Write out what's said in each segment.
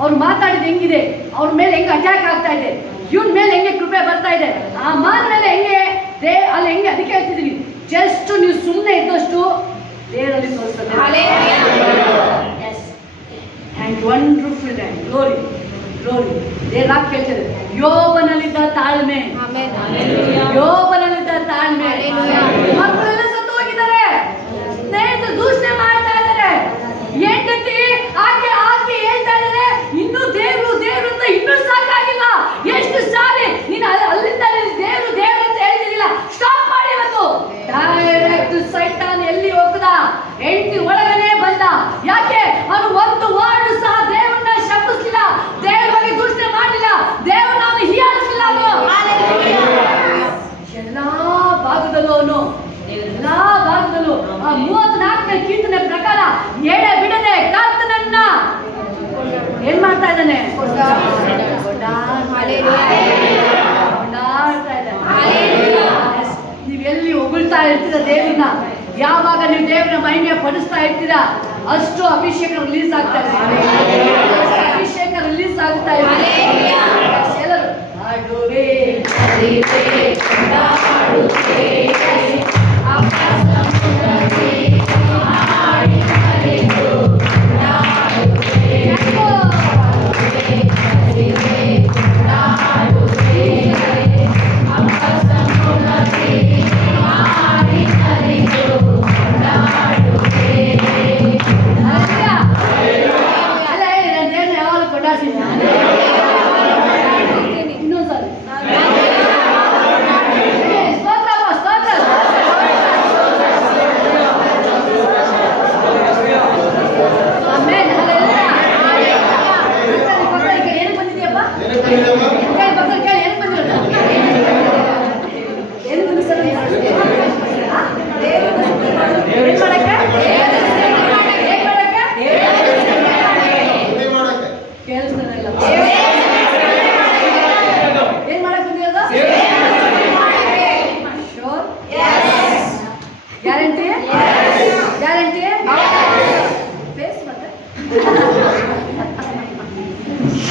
ಅವ್ರು ಮಾತಾಡಿದ ಹೆಂಗಿದೆ, ಅವ್ರ ಮೇಲೆ ಹೆಂಗೆ ಅಟ್ಯಾಕ್ ಆಗ್ತಾ ಇದೆ, ಇವನ್ ಮೇಲೆ ಹೆಂಗೆ ಕೃಪೆ ಬರ್ತಾ ಇದೆ, ಆ ಮಾನ್ ಮೇಲೆ ಹೆಂಗೆ ಅಲ್ಲಿ ಹೆಂಗೆ, ಅದಕ್ಕೆ ಹೇಳ್ತಿದ್ದೀನಿ, ಜಸ್ಟ್ ನೀವು ಸುಮ್ಮನೆ ಇದ್ದಷ್ಟು ದೇವರಲ್ಲಿ ತೋರಿಸ್ತದೆ. And wonderful and glory glory. ದೇವ್ರ ವಾಕ್ಯ ಹೇಳ್ತದೆ, ಯೋಬನಲ್ಲಿದ್ದ ತಾಳ್ಮೆ, ಯೋಬನಲ್ಲಿದ್ದ ತಾಳ್ಮೆ. ಮಕ್ಕಳೆಲ್ಲ ಸತ್ತು ಹೋಗಿದ್ದಾರೆ, ಸ್ನೇಹಿತರು ದೂಷಣೆ ಮಾಡ್ತಾ ಇದ್ದಾರೆ, ಹೆಂಡತಿ ಆಕೆ ಆಕೆ ಹೇಳ್ತಾ ಇದ್ದಾರೆ, ಇನ್ನೂ ದೇವ್ರು ದೇವ್ರು ಅಂತ ಇನ್ನೂ ಸಾಕಾಗಿಲ್ಲ. ಎಷ್ಟು ಸಾರಿ ನೀನು ಅಲ್ಲಿಂದ ದೇವ್ರು ದೇವ್ರು ಅಂತ ಹೇಳ್ತಿದ್ದಿಲ್ಲ, ಸ್ಟಾಪ್ ಮಾಡಿ. ಇವತ್ತು ಡೈರೆಕ್ಟ್ ಸೈತಾನ್ ಎಲ್ಲಿ ಹೋಗ್ದ, ಹೆಂಡತಿ ಒಳಗನೆ ಬಂದ. ಯಾಕೆ? ಅವನು ಒಂದು ವಾರ್ಡ್ ಸಹ ದೇವರನ್ನ ಶಪಿಸಲಿಲ್ಲ, ದೇವರ ಬಗ್ಗೆ ದೂಷಣೆ ಮಾಡಲಿಲ್ಲ, ದೇವರನ್ನ ಅವನು ಹೀಯಾಳಿಸಲಿಲ್ಲ. ಎಲ್ಲಾ ಭಾಗದಲ್ಲೂ ಅವನು ಎಲ್ಲಾ ಭಾಗದಲ್ಲೂ ಆ 34ನೇ ಕೀರ್ತನೆ ಪ್ರಕಾರ ಎಡೆ ಬಿಡದೆ ಕರ್ತನನ್ನ ಏನ್ ಮಾಡ್ತಾ ಇದ್ದಾನೆ, ನೀವೆಲ್ಲಿ ಹೊಗಳ್ತಾ ಇರ್ತೀರ ದೇವ್ರನ್ನ, ಯಾವಾಗ ನೀವು ದೇವ್ರನ್ನ ಮಹಿಮೆ ಪಡಿಸ್ತಾ ಇರ್ತೀರಾ ಅಷ್ಟು ಅಭಿಷೇಕ ರಿಲೀಸ್ ಆಗ್ತಾ ಇದೆ, ಅಭಿಷೇಕ ರಿಲೀಸ್ ಆಗ್ತಾ ಇದೆ. ಎಲ್ಲರೂ ಹಾಡುವೆ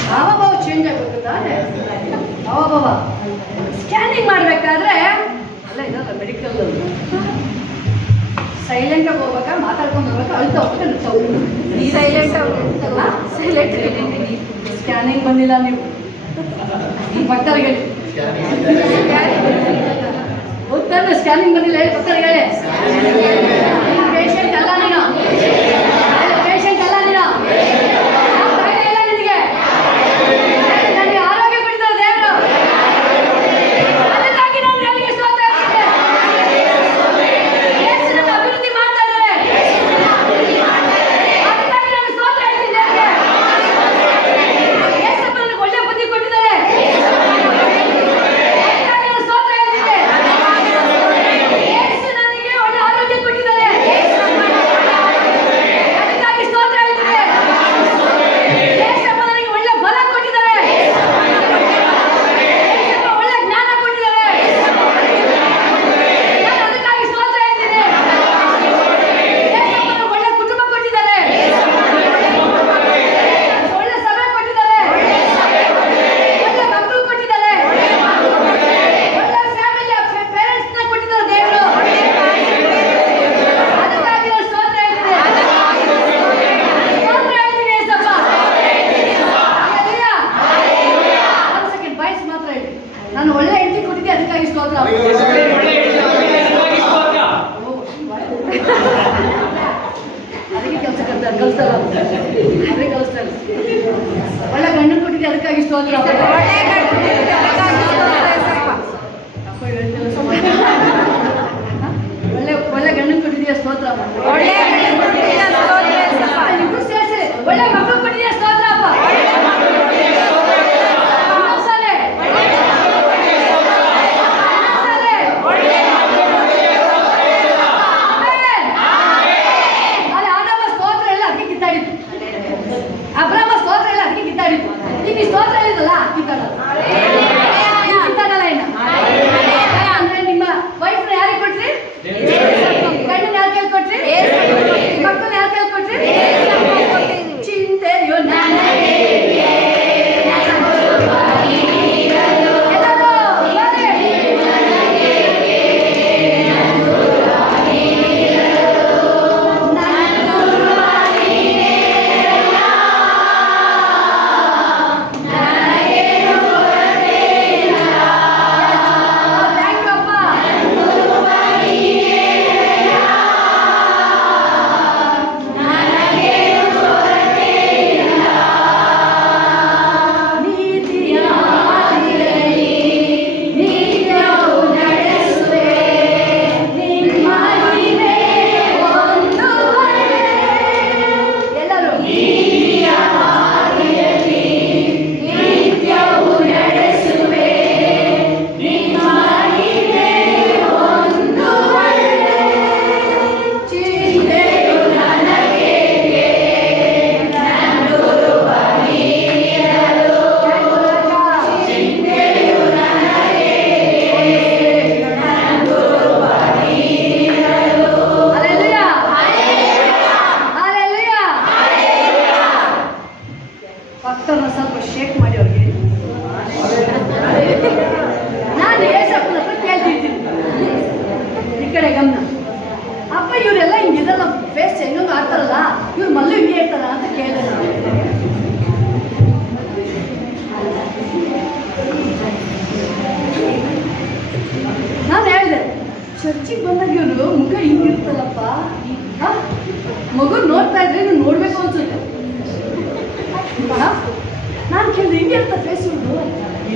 ಹಾವಭಾವ ಚೇಂಜ್ ಆಗುತ್ತೆ ತಾನೆ. ಹಾವಭಾವ ಸ್ಕ್ಯಾನಿಂಗ್ ಮಾಡಬೇಕಾದ್ರೆ ಅಲ್ಲ ಇದಲ್ಲ ಮೆಡಿಕಲ್ ಸೈಲೆಂಟ್ ಆಗಿ ಹೋಗ್ಬೇಕಾ, ಮಾತಾಡ್ಕೊಂಡು ಹೋಗ್ಬೇಕಾ, ಅಳ್ತಾ ಹೋಗ್ಬೇಕಾ, ನಗ್ತಾ ಹೋಗ್ಬೇಕು. ಸೈಲೆಂಟ್ ಸ್ಕ್ಯಾನಿಂಗ್ ಬಂದಿಲ್ಲ ನೀವು ಭಕ್ತರಿಗೆ ಉತ್ತರ ಸ್ಕ್ಯಾನಿಂಗ್ ಬಂದಿಲ್ಲ ಹೇಳಿ ಭಕ್ತರಿಗೆ. ಪೇಷಂಟ್ ಅಲ್ಲ ನೀನು, ಪೇಷಂಟ್ ಅಲ್ಲ ನೀನು, ಇಲ್ಲ ನಿನಗೆ ನನಗೆ ಆರೋಗ್ಯ ಕೊಡ್ತಾರೆ ದೇವರು. ಅದಕ್ಕಾಗಿ ನಾನು ನನಗೆ ಸ್ತೋತ್ರ ಹೇಳ್ತೀನಿ. ಯೇಸುವಿನ ಅಭಿವೃದ್ಧಿ ಮಾಡ್ತಾ ಇದ್ದಾರೆ, ಅದಕ್ಕಾಗಿ ನಾನು ಸ್ತೋತ್ರ ಹೇಳ್ತೀನಿ ದೇವರಿಗೆ. ಯೇಸಪ್ಪ ನನಗೆ ಒಳ್ಳೆ ಬುದ್ಧಿ ಕೊಟ್ಟಿದ್ದಾರೆ, ಅದಕ್ಕಾಗಿ ನಾನು ಸ್ತೋತ್ರ ಹೇಳ್ತೀನಿ. ಯೇಸು ನನಗೆ ಒಳ್ಳೆ ಆರೋಗ್ಯ ಕೊಟ್ಟಿದ್ದಾರೆ, ಅದಕ್ಕಾಗಿ ಸ್ತೋತ್ರ ಹೇಳ್ತೀನಿ. ಯೇಸಪ್ಪ ನನಗೆ ಒಳ್ಳೆ ಬಲ ಕೊಟ್ಟಿದ್ದಾರೆ, ಯೇಸಪ್ಪ ಒಳ್ಳೆ ಜ್ಞಾನ ಕೊಟ್ಟಿದ್ದಾರೆ, ನಾನು ಅದಕ್ಕಾಗಿ ಸ್ತೋತ್ರ ಹೇಳ್ತೀನಿ. ಯೇಸಪ್ಪ ನನಗೆ ಒಳ್ಳೆ ಕುಟುಂಬ ಕೊಟ್ಟಿದ್ದಾರೆ, ಒಳ್ಳೆ ಸಭೆ ಕೊಟ್ಟಿದ್ದಾರೆ, ಒಳ್ಳೆ ಮಕ್ಕಳು ಕೊಟ್ಟಿದ್ದಾರೆ, ಒಳ್ಳೆ ಫ್ಯಾಮಿಲಿ ಪೇರೆಂಟ್ಸ್ನ ಕೊಟ್ಟಿದ್ದಾರೆ ದೇವರು. ಅದಕ್ಕಾಗಿ ನಾನು ಸ್ತೋತ್ರ ಹೇಳ್ತೀನಿ, ಸ್ತೋತ್ರ ಹೇಳ್ತೀನಿ ಯೇಸಪ್ಪ. ಹಲ್ಲೆಲೂಯಾ. ಒಂದು ಸೆಕೆಂಡ್ ಬಾಯ್ಸ್ ಮಾತ್ರ ಹೇಳಿ, ನಾನು ಒಳ್ಳೆ ಹೆಂಡತಿ ಕೊಟ್ಟಿದ್ದೆ ಅದಕ್ಕಾಗಿ ಸ್ತೋತ್ರ. ಅದಕ್ಕೆ ಕೆಲಸ ಕಲಿಸ್ತಾರ, ಅದೇ ಕಲಿಸ್ತಾರೆ. ಒಳ್ಳೆ ಗಂಡನ ಕೊಟ್ಟಿದ್ದೆ ಅದಕ್ಕಾಗಿ ಸ್ತೋತ್ರ. ಒಳ್ಳೆ ಒಳ್ಳೆ ಗಂಡನ ಕೊಟ್ಟಿದೆಯಾ ಸ್ತೋತ್ರ. ಇಬ್ರು ಸೇರಿಸಿ ಒಳ್ಳೆ ಮಕ್ಕಳು ಕೊಟ್ಟಿದೆಯಾ ಸ್ತೋತ್ರ ಅಪ್ಪ. ಇನ್ನೊಂದ್ಸಲ. ಅಲ್ಲಿ ಆದಾಮ ಸ್ತೋತ್ರ ಎಲ್ಲ ಅದಕ್ಕೆ ಕಿತ್ತಾಡಿದ್ದು, ಅಬ್ರಾಮ ಸ್ತೋತ್ರ ಎಲ್ಲ ಅದಕ್ಕೆ ಕಿತ್ತಾಡಿದ್ದು. ಈಗ ಈ ಸ್ತೋತ್ರ ಹೇಳಿದಲ್ಲ ಕಿತ್ತಾಡಲ್ಲ, ಕಿತ್ತಾಡಲ್ಲ ಇನ್ನು. ಅಂದ್ರೆ ನಿಮ್ಮ ವೈಫ್ನ ಯಾರಿಗೆ ಕೊಟ್ರಿ, ಗಂಡನ ಯಾರ ಕೈಲಿ ಕೊಟ್ರಿ, ಮಕ್ಕಳನ್ನ ಯಾರ ಕೈಲಿ ಕೊಟ್ರಿ.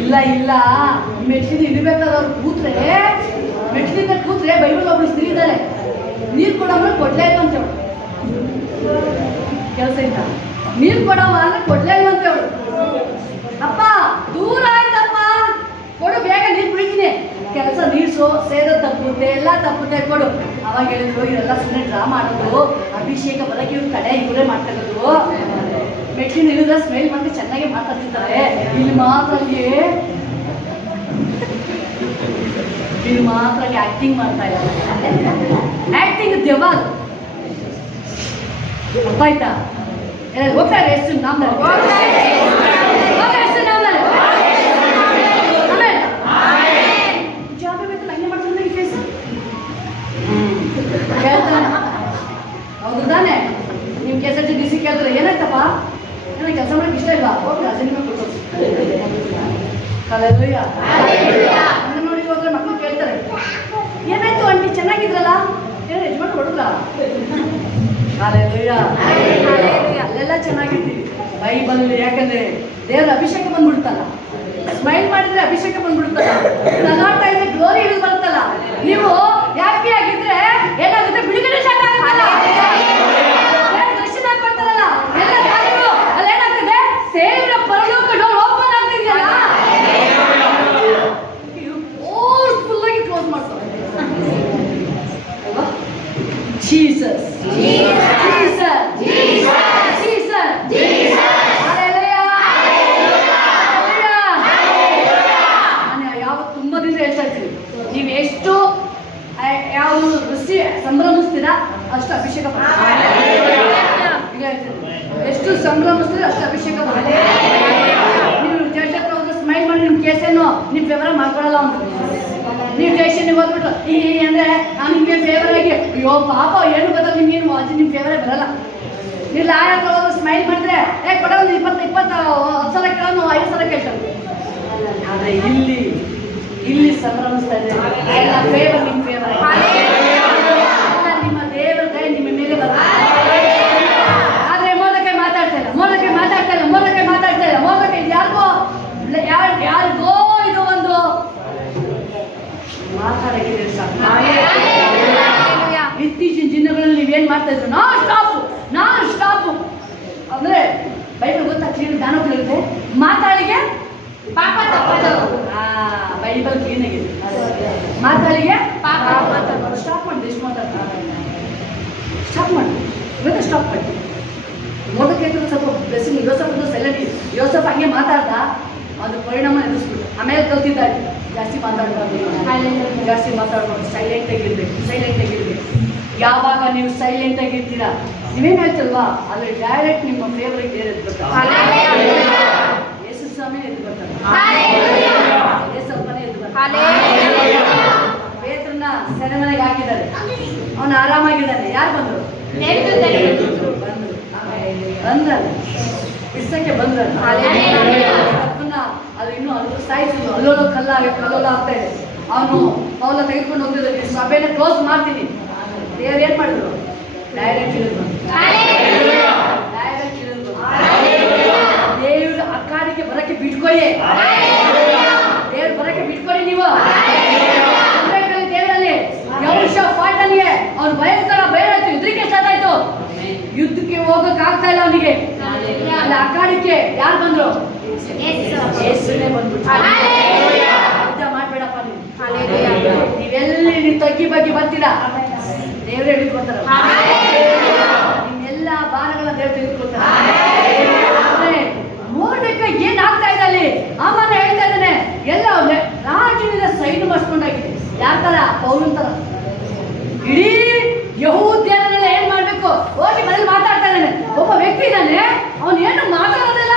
ಇಲ್ಲ ಇಲ್ಲ, ಮೆಟ್ಲಿಂದ ಇಳಿಬೇಕಾದ್ರೆ ಅವ್ರು ಕೂತ್ರೆ, ಮೆಟ್ಲಿಂದ ಕೂತ್ರೆ ಬೈಬಲ್ ಒಬ್ರು ಸ್ತ್ರೀ ಇದ್ದಾರೆ, ನೀರು ಕೊಡೋದ್ರೆ ಕೊಡ್ಲೇ ಇಲ್ಲ ಅಂತ ಹೇಳು. ಕೆಲಸ ಇಲ್ಲ, ನೀರು ಕೊಡವ ಅಂದ್ರೆ ಕೊಡ್ಲೇ ಇಲ್ಲ ಅಂತ ಹೇಳು. ಅಪ್ಪ ದೂರ ಆಯ್ತಪ್ಪ, ಕೊಡು ಬೇಗ ನೀರು ಕುಡಿತೀನಿ. ಕೆಲಸ ನೀರ್ಸು, ಸೇದ ತಪ್ಪುತ್ತೆ, ಎಲ್ಲ ತಪ್ಪುತ್ತೆ, ಕೊಡು. ಅವಾಗ ಹೇಳಿದ್ರು ಇವರೆಲ್ಲ ಸುಮ್ಮನೆ ಡ್ರಾ ಮಾಡೋದು, ಅಭಿಷೇಕ ಬರಕ್ಕೆ ಇವ್ರ ಕಡೆ ಇವರೇ ಮಾಡ್ತಿರೋದು. ಮೆಟ್ಲಿನ ಇಳಿದ್ರೆ ಸ್ಮೈಲ್ ಮಾಡಿ ಚೆನ್ನಾಗಿ ಮಾತಾಡ್ತಿರ್ತಾರೆ, ಇಲ್ಲಿ ಮಾತ್ರ ಆಕ್ಟಿಂಗ್ ಮಾಡ್ತಾ ಇದ್ದಾರೆ. ಆಕ್ಟಿಂಗ್ ದೆವ್ವ ಅದು. ಅರ್ಥ ಆಯ್ತಾ? ಹೋಗ್ತಾರೆ ಎಷ್ಟು ನಾಮದಲ್ಲಿ ಜಾಬ್ ಬೇಕು ಹಂಗೆ ಮಾಡ್ತಾರೆ ಈ ಫೇಸ್ ಕೇಳ್ತಾನೆ. ಹೌದು ತಾನೆ? ನೀವು KSRTC ಕೇಳ್ತಾರೆ ಏನಾಯ್ತಪ್ಪ, ನನಗೆ ಕೆಲಸ ಮಾಡಕ್ಕೆ ಇಷ್ಟ ಇಲ್ವಾ, ಹೋಗಿ ರಾಜನಿಗೆ ಕೊಟ್ಟು ಕಲೆಯ ನೋಡಿ ಹೋದ್ರೆ ಮಕ್ಕಳು ಕೇಳ್ತಾರೆ ಏನಾಯ್ತು ಆಂಟಿ ಚೆನ್ನಾಗಿದ್ರಲ್ಲ, ಏನು ಯಜಮಾನ್ ಹೊಡೆದ್ರ? ಅಲ್ಲೆಲ್ಲ ಚೆನ್ನಾಗಿರ್ತೀವಿ ಬೈಬಲ್, ಯಾಕಂದ್ರೆ ದೇವ್ರ ಅಭಿಷೇಕ ಬಂದ್ಬಿಡ್ತಲ್ಲ, ಸ್ಮೈಲ್ ಮಾಡಿದ್ರೆ ಅಭಿಷೇಕ ಬಂದ್ಬಿಡ್ತಲ್ಲ, ನಗಾಡ್ತಾ ಇದ್ರೆ ಗ್ಲೋರಿ ಹಿಡಿದು ಬರುತ್ತಲ್ಲ. ನೀವು ಹ್ಯಾಪಿ ಆಗಿದ್ರೆ ಏನಾಗುತ್ತೆ, ಬಿಡುಗಡೆ ಸ್ಟಾರ್ಟ್ ಆಗುತ್ತಲ್ಲ, ದರ್ಶನ ಕೊಡ್ತಾರಲ್ಲ ಎಲ್ಲ ಕಾರ್ಯಗಳು, ಅಲ್ಲೇನಾಗ್ತದೆ, ದೇವರ ಪರಲೋಕ ಡೋರ್ ಓಪನ್ ಆಗ್ತಿದೆಯಲ್ಲ, ಫೋರ್ಸ್ಫುಲ್ ಆಗಿ ಕ್ಲೋಸ್ ಮಾಡ್ತಾರೆ. ಜೀಸಸ್ ನೀವು ಎಷ್ಟು ಯಾವ ಋಷಿ ಸಂಭ್ರಮಿಸ್ತೀರಾ ಅಷ್ಟು ಅಭಿಷೇಕ ಎಷ್ಟು ಸಂಭ್ರಮಿಸ್ತೀರ ಅಷ್ಟು ಅಭಿಷೇಕ ನೀವು ಜಡ್ಜ್ ಹತ್ರ ಹೋದ್ರೆ ಸ್ಮೈಲ್ ಮಾಡಿ ನಿಮ್ಮ ಕೇಸೇನು ನಿಮ್ಮ ಫೇವರ್ ಮಾಡ್ಕೊಳಲ್ಲ ಅಂತ. ನೀವು ಸ್ಟೇಷನ್ಗೆ ಹೋಗ್ಬಿಟ್ಟು ಈ ಅಂದರೆ ನಾನು ನಿಮಗೆ ಫೇವರ್ ಆಗಿ ಅಯ್ಯೋ ಪಾಪ ಏನು ಗೊತ್ತಾಗ ನಿಮ್ಗೇನು ವಾಚ್ ನಿಮ್ಮ ಫೇವರೇ ಬರಲ್ಲ. ನೀವು ಲಾಯರ್ ಹತ್ರ ಹೋದ್ರೆ ಸ್ಮೈಲ್ ಮಾಡಿದ್ರೆ ಕೊಡ ಒಂದು 20 ಸಲ ಕೇಳೋನು 5 ಸಲ ಕೇಳ್ತಾರೆ. ಆದರೆ ಇಲ್ಲಿ ಸಂಭ್ರಮಿಸ್ತಾ ಇದೆ, ಎಲ್ಲ ಫೇವರ್ ನಿಮ್ಮ ಫೇವರ್, ನಿಮ್ಮ ದೇವರ ದಯ ನಿಮ್ಮ ಮೇಲೆ ಬರುತ್ತೆ. ಆದರೆ ಮೋದಕ್ಕೆ ಮಾತಾಡ್ತಾ ಇಲ್ಲ, ಯಾರಿಗೋ ಇದು ಒಂದು ಮಾತಾಡಕ್ಕೆ ಇತ್ತೀಚಿನ ದಿನಗಳಲ್ಲಿ ನೀವೇನ್ ಮಾಡ್ತಾ ಇದ್ರು, ನಾನ್ ಸ್ಟಾಪ್ ಅಂದ್ರೆ ಬೈಬಲ್ ಗೊತ್ತಾ, ಕ್ಲೀನ್ ಜ್ಞಾನೋಕ್ತಿರುತ್ತೆ, ಮಾತಾಡಿಗೆ ಪಾಪ ತಪ್ಪದು. ಬೈಬಲ್ ಕ್ಲೀನ್ ಆಗಿದೆ, ಮಾತಾಡಿಗೆ ಸ್ಟಾಪ್ ಮಾಡಿ, ಎಷ್ಟು ಮಾತಾಡ್ತಾರೆ ಸ್ಟಾಪ್ ಮಾಡಿ, ಇವತ್ತು ಸ್ಟಾಪ್ ಮಾಡಿ. ಮೋದಕ್ಕೆ ಸ್ವಲ್ಪ ಬ್ಲೆಸ್ಸಿಂಗ್, ಯೋಸಫ್ ಹಂಗೆ ಮಾತಾಡ್ದ, ಅದು ಪರಿಣಾಮ ಎದುರಿಸ್ಬಿಟ್ಟು ಆಮೇಲೆ ಕಲ್ತಿದ್ದಾರೆ. ಜಾಸ್ತಿ ಮಾತಾಡ್ಬಾರ್ದು, ಸೈಲೆಂಟ್ ಆಗಿರ್ಬೇಕು. ಯಾವಾಗ ನೀವು ಸೈಲೆಂಟ್ ಆಗಿರ್ತೀರಾ, ನೀವೇನು ಹೇಳ್ತಿಲ್ವಾ, ಅಲ್ಲಿ ಡೈರೆಕ್ಟ್ ನಿಮ್ಮ ಫೇವ್ರೇಟ್ ಬೇರೆ ಎದ್ದು ಬರ್ತಾರೆ, ಯೇಸು ಸ್ವಾಮಿ ಎದ್ದು ಬರ್ತಾರೆ, ಯೇಸಪ್ಪನೇ ಎದ್ದು ಬರ್ತಾರೆ. ಪೇತ್ರನ್ನ ಸೆರೆಮನೆಗೆ ಹಾಕಿದ್ದಾರೆ, ಅವನು ಆರಾಮಾಗಿದ್ದಾನೆ. ಯಾರು ಬಂದರು? ಬಂದ್ರಲ್ಲ ಬಿಡ್ಸಕ್ಕೆ ಬಂದ್ರಲ್ಲ, ಅದು ಇನ್ನೂ ಸಾಯಿಸಿದ್ರು, ಅಲ್ಲೋಲೋ ಕಲ್ಲೋಲ ಆಗ್ತಾ ಇದೆ. ಅವನು ಪೌಲ ತೆಗೆದುಕೊಂಡು ಹೋಗ್ತಿದ್ದ, ಸಭೆನ ಕ್ಲೋಸ್ ಮಾಡ್ತೀನಿ. ದೇವ್ರು ಏನ್ ಮಾಡಿದ್ರು? ಡೈರೆಕ್ಟ್ ಇಳಿದ್ರು. ದೇವ್ರ ಅಕ್ಕಾಡಿಗೆ ಬರಕ್ಕೆ ಬಿಟ್ಕೊಳ್ಳಿ, ದೇವ್ರು ಬರಕ್ಕೆ ಬಿಟ್ಕೊಳ್ಳಿ. ನೀವು ದೇವರಲ್ಲಿ ಯೆಹೋಷಾಫಾಟನಿಗೆ ಅವ್ನು ಭಯಂಕರ ಭಯ ಆಯ್ತು, ಯುದ್ಧಕ್ಕೆ ಸ್ಟಾರ್ಟ್ ಆಯ್ತು. ಯುದ್ಧಕ್ಕೆ ಹೋಗಕ್ ಆಗ್ತಾ ಇಲ್ಲ ಅವನಿಗೆ. ಅಲ್ಲಿ ಅಕ್ಕಾಡಿಕೆ ಯಾರು ಬಂದ್ರು? ಯೇಸುನೇ ಬಂದ್ಬಿಟ್ಟು. ಯುದ್ಧ ಮಾಡ್ಬೇಡಪ್ಪ ನೀವೆಲ್ಲಿ ನೀವು ತಗ್ಗಿ ಬಗ್ಗೆ ಬರ್ತೀರಾ, ದೇವರೇ ಹಿಡಿದುಕೊಳ್ತಾರ. ನಿಮ್ಮೆಲ್ಲ ಭಾರಗಳನ್ನ ದೇವ್ರು ತೆಗೆದುಕೊಳ್ತಾರೆ. ನೋಡಕ್ಕ ಏನ್ ಆಗ್ತಾ ಇದೆ ಅಲ್ಲಿ, ಆಮಾನ ಹೇಳ್ತಾ ಇದ್ದಾನೆ, ಎಲ್ಲ ರಾಜನಿಂದ ಸೈನ್ ಮಾಡಿಸ್ಕೊಂಡಾಗಿದೆ. ಯಾರ ತರ? ಪೌಲನ್ ತರ. ಇಡೀ ಯಹೂದ್ಯರನ್ನೆಲ್ಲ ಏನ್ ಮಾಡ್ಬೇಕು, ಹೋಗಿ ಮನೇಲಿ ಮಾತಾಡ್ತಾ ಇದ್ದಾನೆ. ಒಬ್ಬ ವ್ಯಕ್ತಿ ಇದ್ದಾನೆ, ಅವನು ಏನು ಮಾತಾಡೋದಿಲ್ಲ,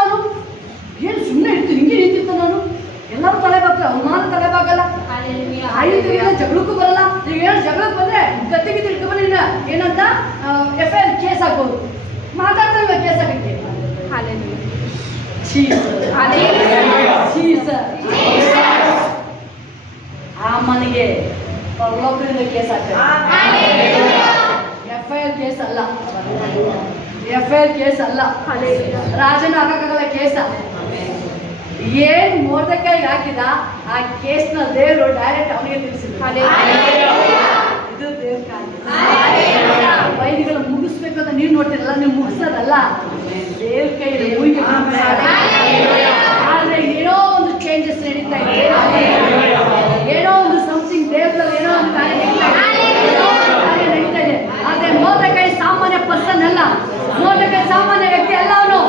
ಅವನು ಏನು ಸುಮ್ಮನೆ ಇರ್ತೀನಿ, ಹಿಂಗೆ ನಿಂತಿರ್ತಾನೆ. ನಾನು ಎಲ್ಲರೂ ತಲೆ ಬಾಗ್ತಾರೆ, ಅವ್ನು ಮಾತ್ರ ತಲೆ ಬಾಗಲ್ಲ, ಆಯ್ತು ಜಗಳಕ್ಕೂ ಬರಲ್ಲ. ಈಗ ಏನು ಜಗಳಕ್ಕೆ ಬಂದ್ರೆ ಗತ್ತಿಗೆ ತಿಳ್ಕೊಬನ್ನಿ, ಏನಂತ FIR ಕೇಸ್ ಹಾಕ್ಬೋದು. ಮಾತಾಡ್ತಾರಲ್ವ ಕೇಸ್ ಹಾಕಕ್ಕೆ. ಆ ಮನೆಗೆ ಪರಲೋಕದಿಂದ ಕೇಸ್ ಹಾಕ್ತಾರೆ. FIR ಕೇಸ್ ಅಲ್ಲ, FIR ಕೇಸ್ ಅಲ್ಲ, ರಾಜನ ಹಾಕಕ್ಕಾಗಲ್ಲ ಕೇಸ. ಏನ್ ಮೊರ್ದೆಕಾಯಿಗೆ ಹಾಕಿದ ಆ ಕೇಸ್ನ ದೇವರು ಡೈರೆಕ್ಟ್ ಅವನಿಗೆ ತಿಳಿಸಿದ್ರು. ಇದು ದೇವ್ರ ವೈದಿಗಳು ಮುಗಿಸ್ಬೇಕು ಅಂತ ನೀವು ನೋಡ್ತೀರಲ್ಲ, ನೀವು ಮುಗಿಸೋದಲ್ಲ, ದೇವ್ರ ಕೈಯಲ್ಲಿ ಮುಗಿಗೆ. ಆದ್ರೆ ಏನೋ ಒಂದು ಚೇಂಜಸ್ ನಡೀತಾ ಇದೆ, ಏನೋ ಒಂದು ಸಮಥಿಂಗ್ ದೇವರಲ್ಲಿ ಏನೋ ಒಂದು ಕಾರ್ಯ ನಡೀತಾ ಇದೆ. ಆದ್ರೆ ಮೊರ್ದೆಕಾಯಿ ಸಾಮಾನ್ಯ ಪರ್ಸನ್ ಅಲ್ಲ, ಮೊರ್ದೆಕಾಯಿ ಸಾಮಾನ್ಯ ವ್ಯಕ್ತಿ ಅಲ್ಲ. ಅವನು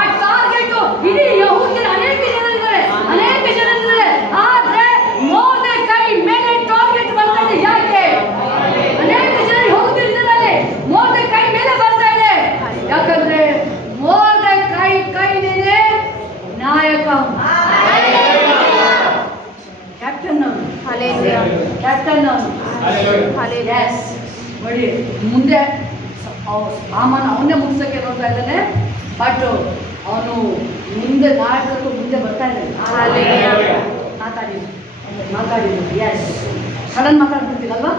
ಆ ಟಾರ್ಗೆಟ್ ಇಡೀ ಯಹೂದ್ಯರ ಅನೇಕ ಜನರಿದ್ದಾರೆ. ಆದ್ರೆ ಮೊರ್ದೆಕಾಯಿ ಮೇಲೆ ಟಾರ್ಗೆಟ್ ಬರ್ತಾ ಇದೆ. ಯಾಕೆ? ಅನೇಕ ಜನರು ಹೋಗುತ್ತಿದ್ದಾರೆ, ಮೊರ್ದೆಕಾಯಿ ಮೇಲೆ ಬರ್ತಾ ಇದೆ. ಯಾಕಂದ್ರೆ ಮೊರ್ದೆಕಾಯಿ ಕೈನೇನೆ ನಾಯಕ, ಕ್ಯಾಪ್ಟನ್ ಅವನು, ಕ್ಯಾಪ್ಟನ್ ಅವನು. ನೋಡಿ, ಮುಂದೆ ಹಾಮಾನ ಅವನ್ನೇ ಮುಗಿಸೋಕೆ ನೋಡ್ತಾ ಇದ್ದಾನೆ. ಬಟ್ ಅವನು ಮುಂದೆ ನಾಟಕಕ್ಕೂ ಮುಂದೆ ಬರ್ತಾ ಇದ್ದಾನೆ. ಮಾತಾಡಿದ್ರು ಎಸ್. ಸಡನ್ ಮಾತಾಡ್ಬಿಡ್ತೀರಲ್ವಾ,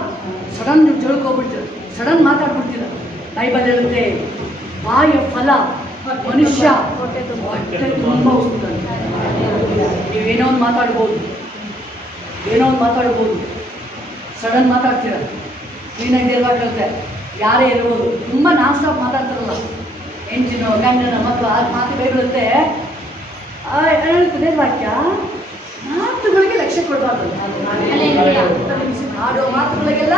ಸಡನ್ ನೀವು ಜೋಳ್ಕೋಗ್ಬಿಡ್ತೀರ, ಸಡನ್ ಮಾತಾಡ್ಬಿಡ್ತೀರ. ಬೈಬಲ್ ಹೇಳುತ್ತೆ, ಬಾಯ ಫಲ ಮನುಷ್ಯ ಹೊಟ್ಟೆ ತುಂಬ ಹೋಗ್ತಾನೆ. ನೀವೇನೋ ಒಂದು ಮಾತಾಡ್ಬೋದು, ಏನೋ ಒಂದು ಮಾತಾಡ್ಬೋದು, ಸಡನ್ ಮಾತಾಡ್ತೀರ. ಕ್ಲೀನಾಗಿ ಇರಬೇಕಾಗುತ್ತೆ. ಯಾರೇ ಇರ್ಬೋದು, ತುಂಬ ನಾನ್ ಸ್ಟಾಪ್ ಮಾತಾಡ್ತಾರಲ್ಲ, ಹೆಂಚಿನೋ ಗಂಡನ ಮಕ್ಕಳು, ಆ ಮಾತು ಬೈಬಿಡುತ್ತೆ. ಹೇಳ್ತದೆ ವಾಕ್ಯ, ಮಾತುಗಳಿಗೆ ಲಕ್ಷ್ಯ ಕೊಡಬಾರ್ದು. ಆಡೋ ಮಾತುಗಳಿಗೆಲ್ಲ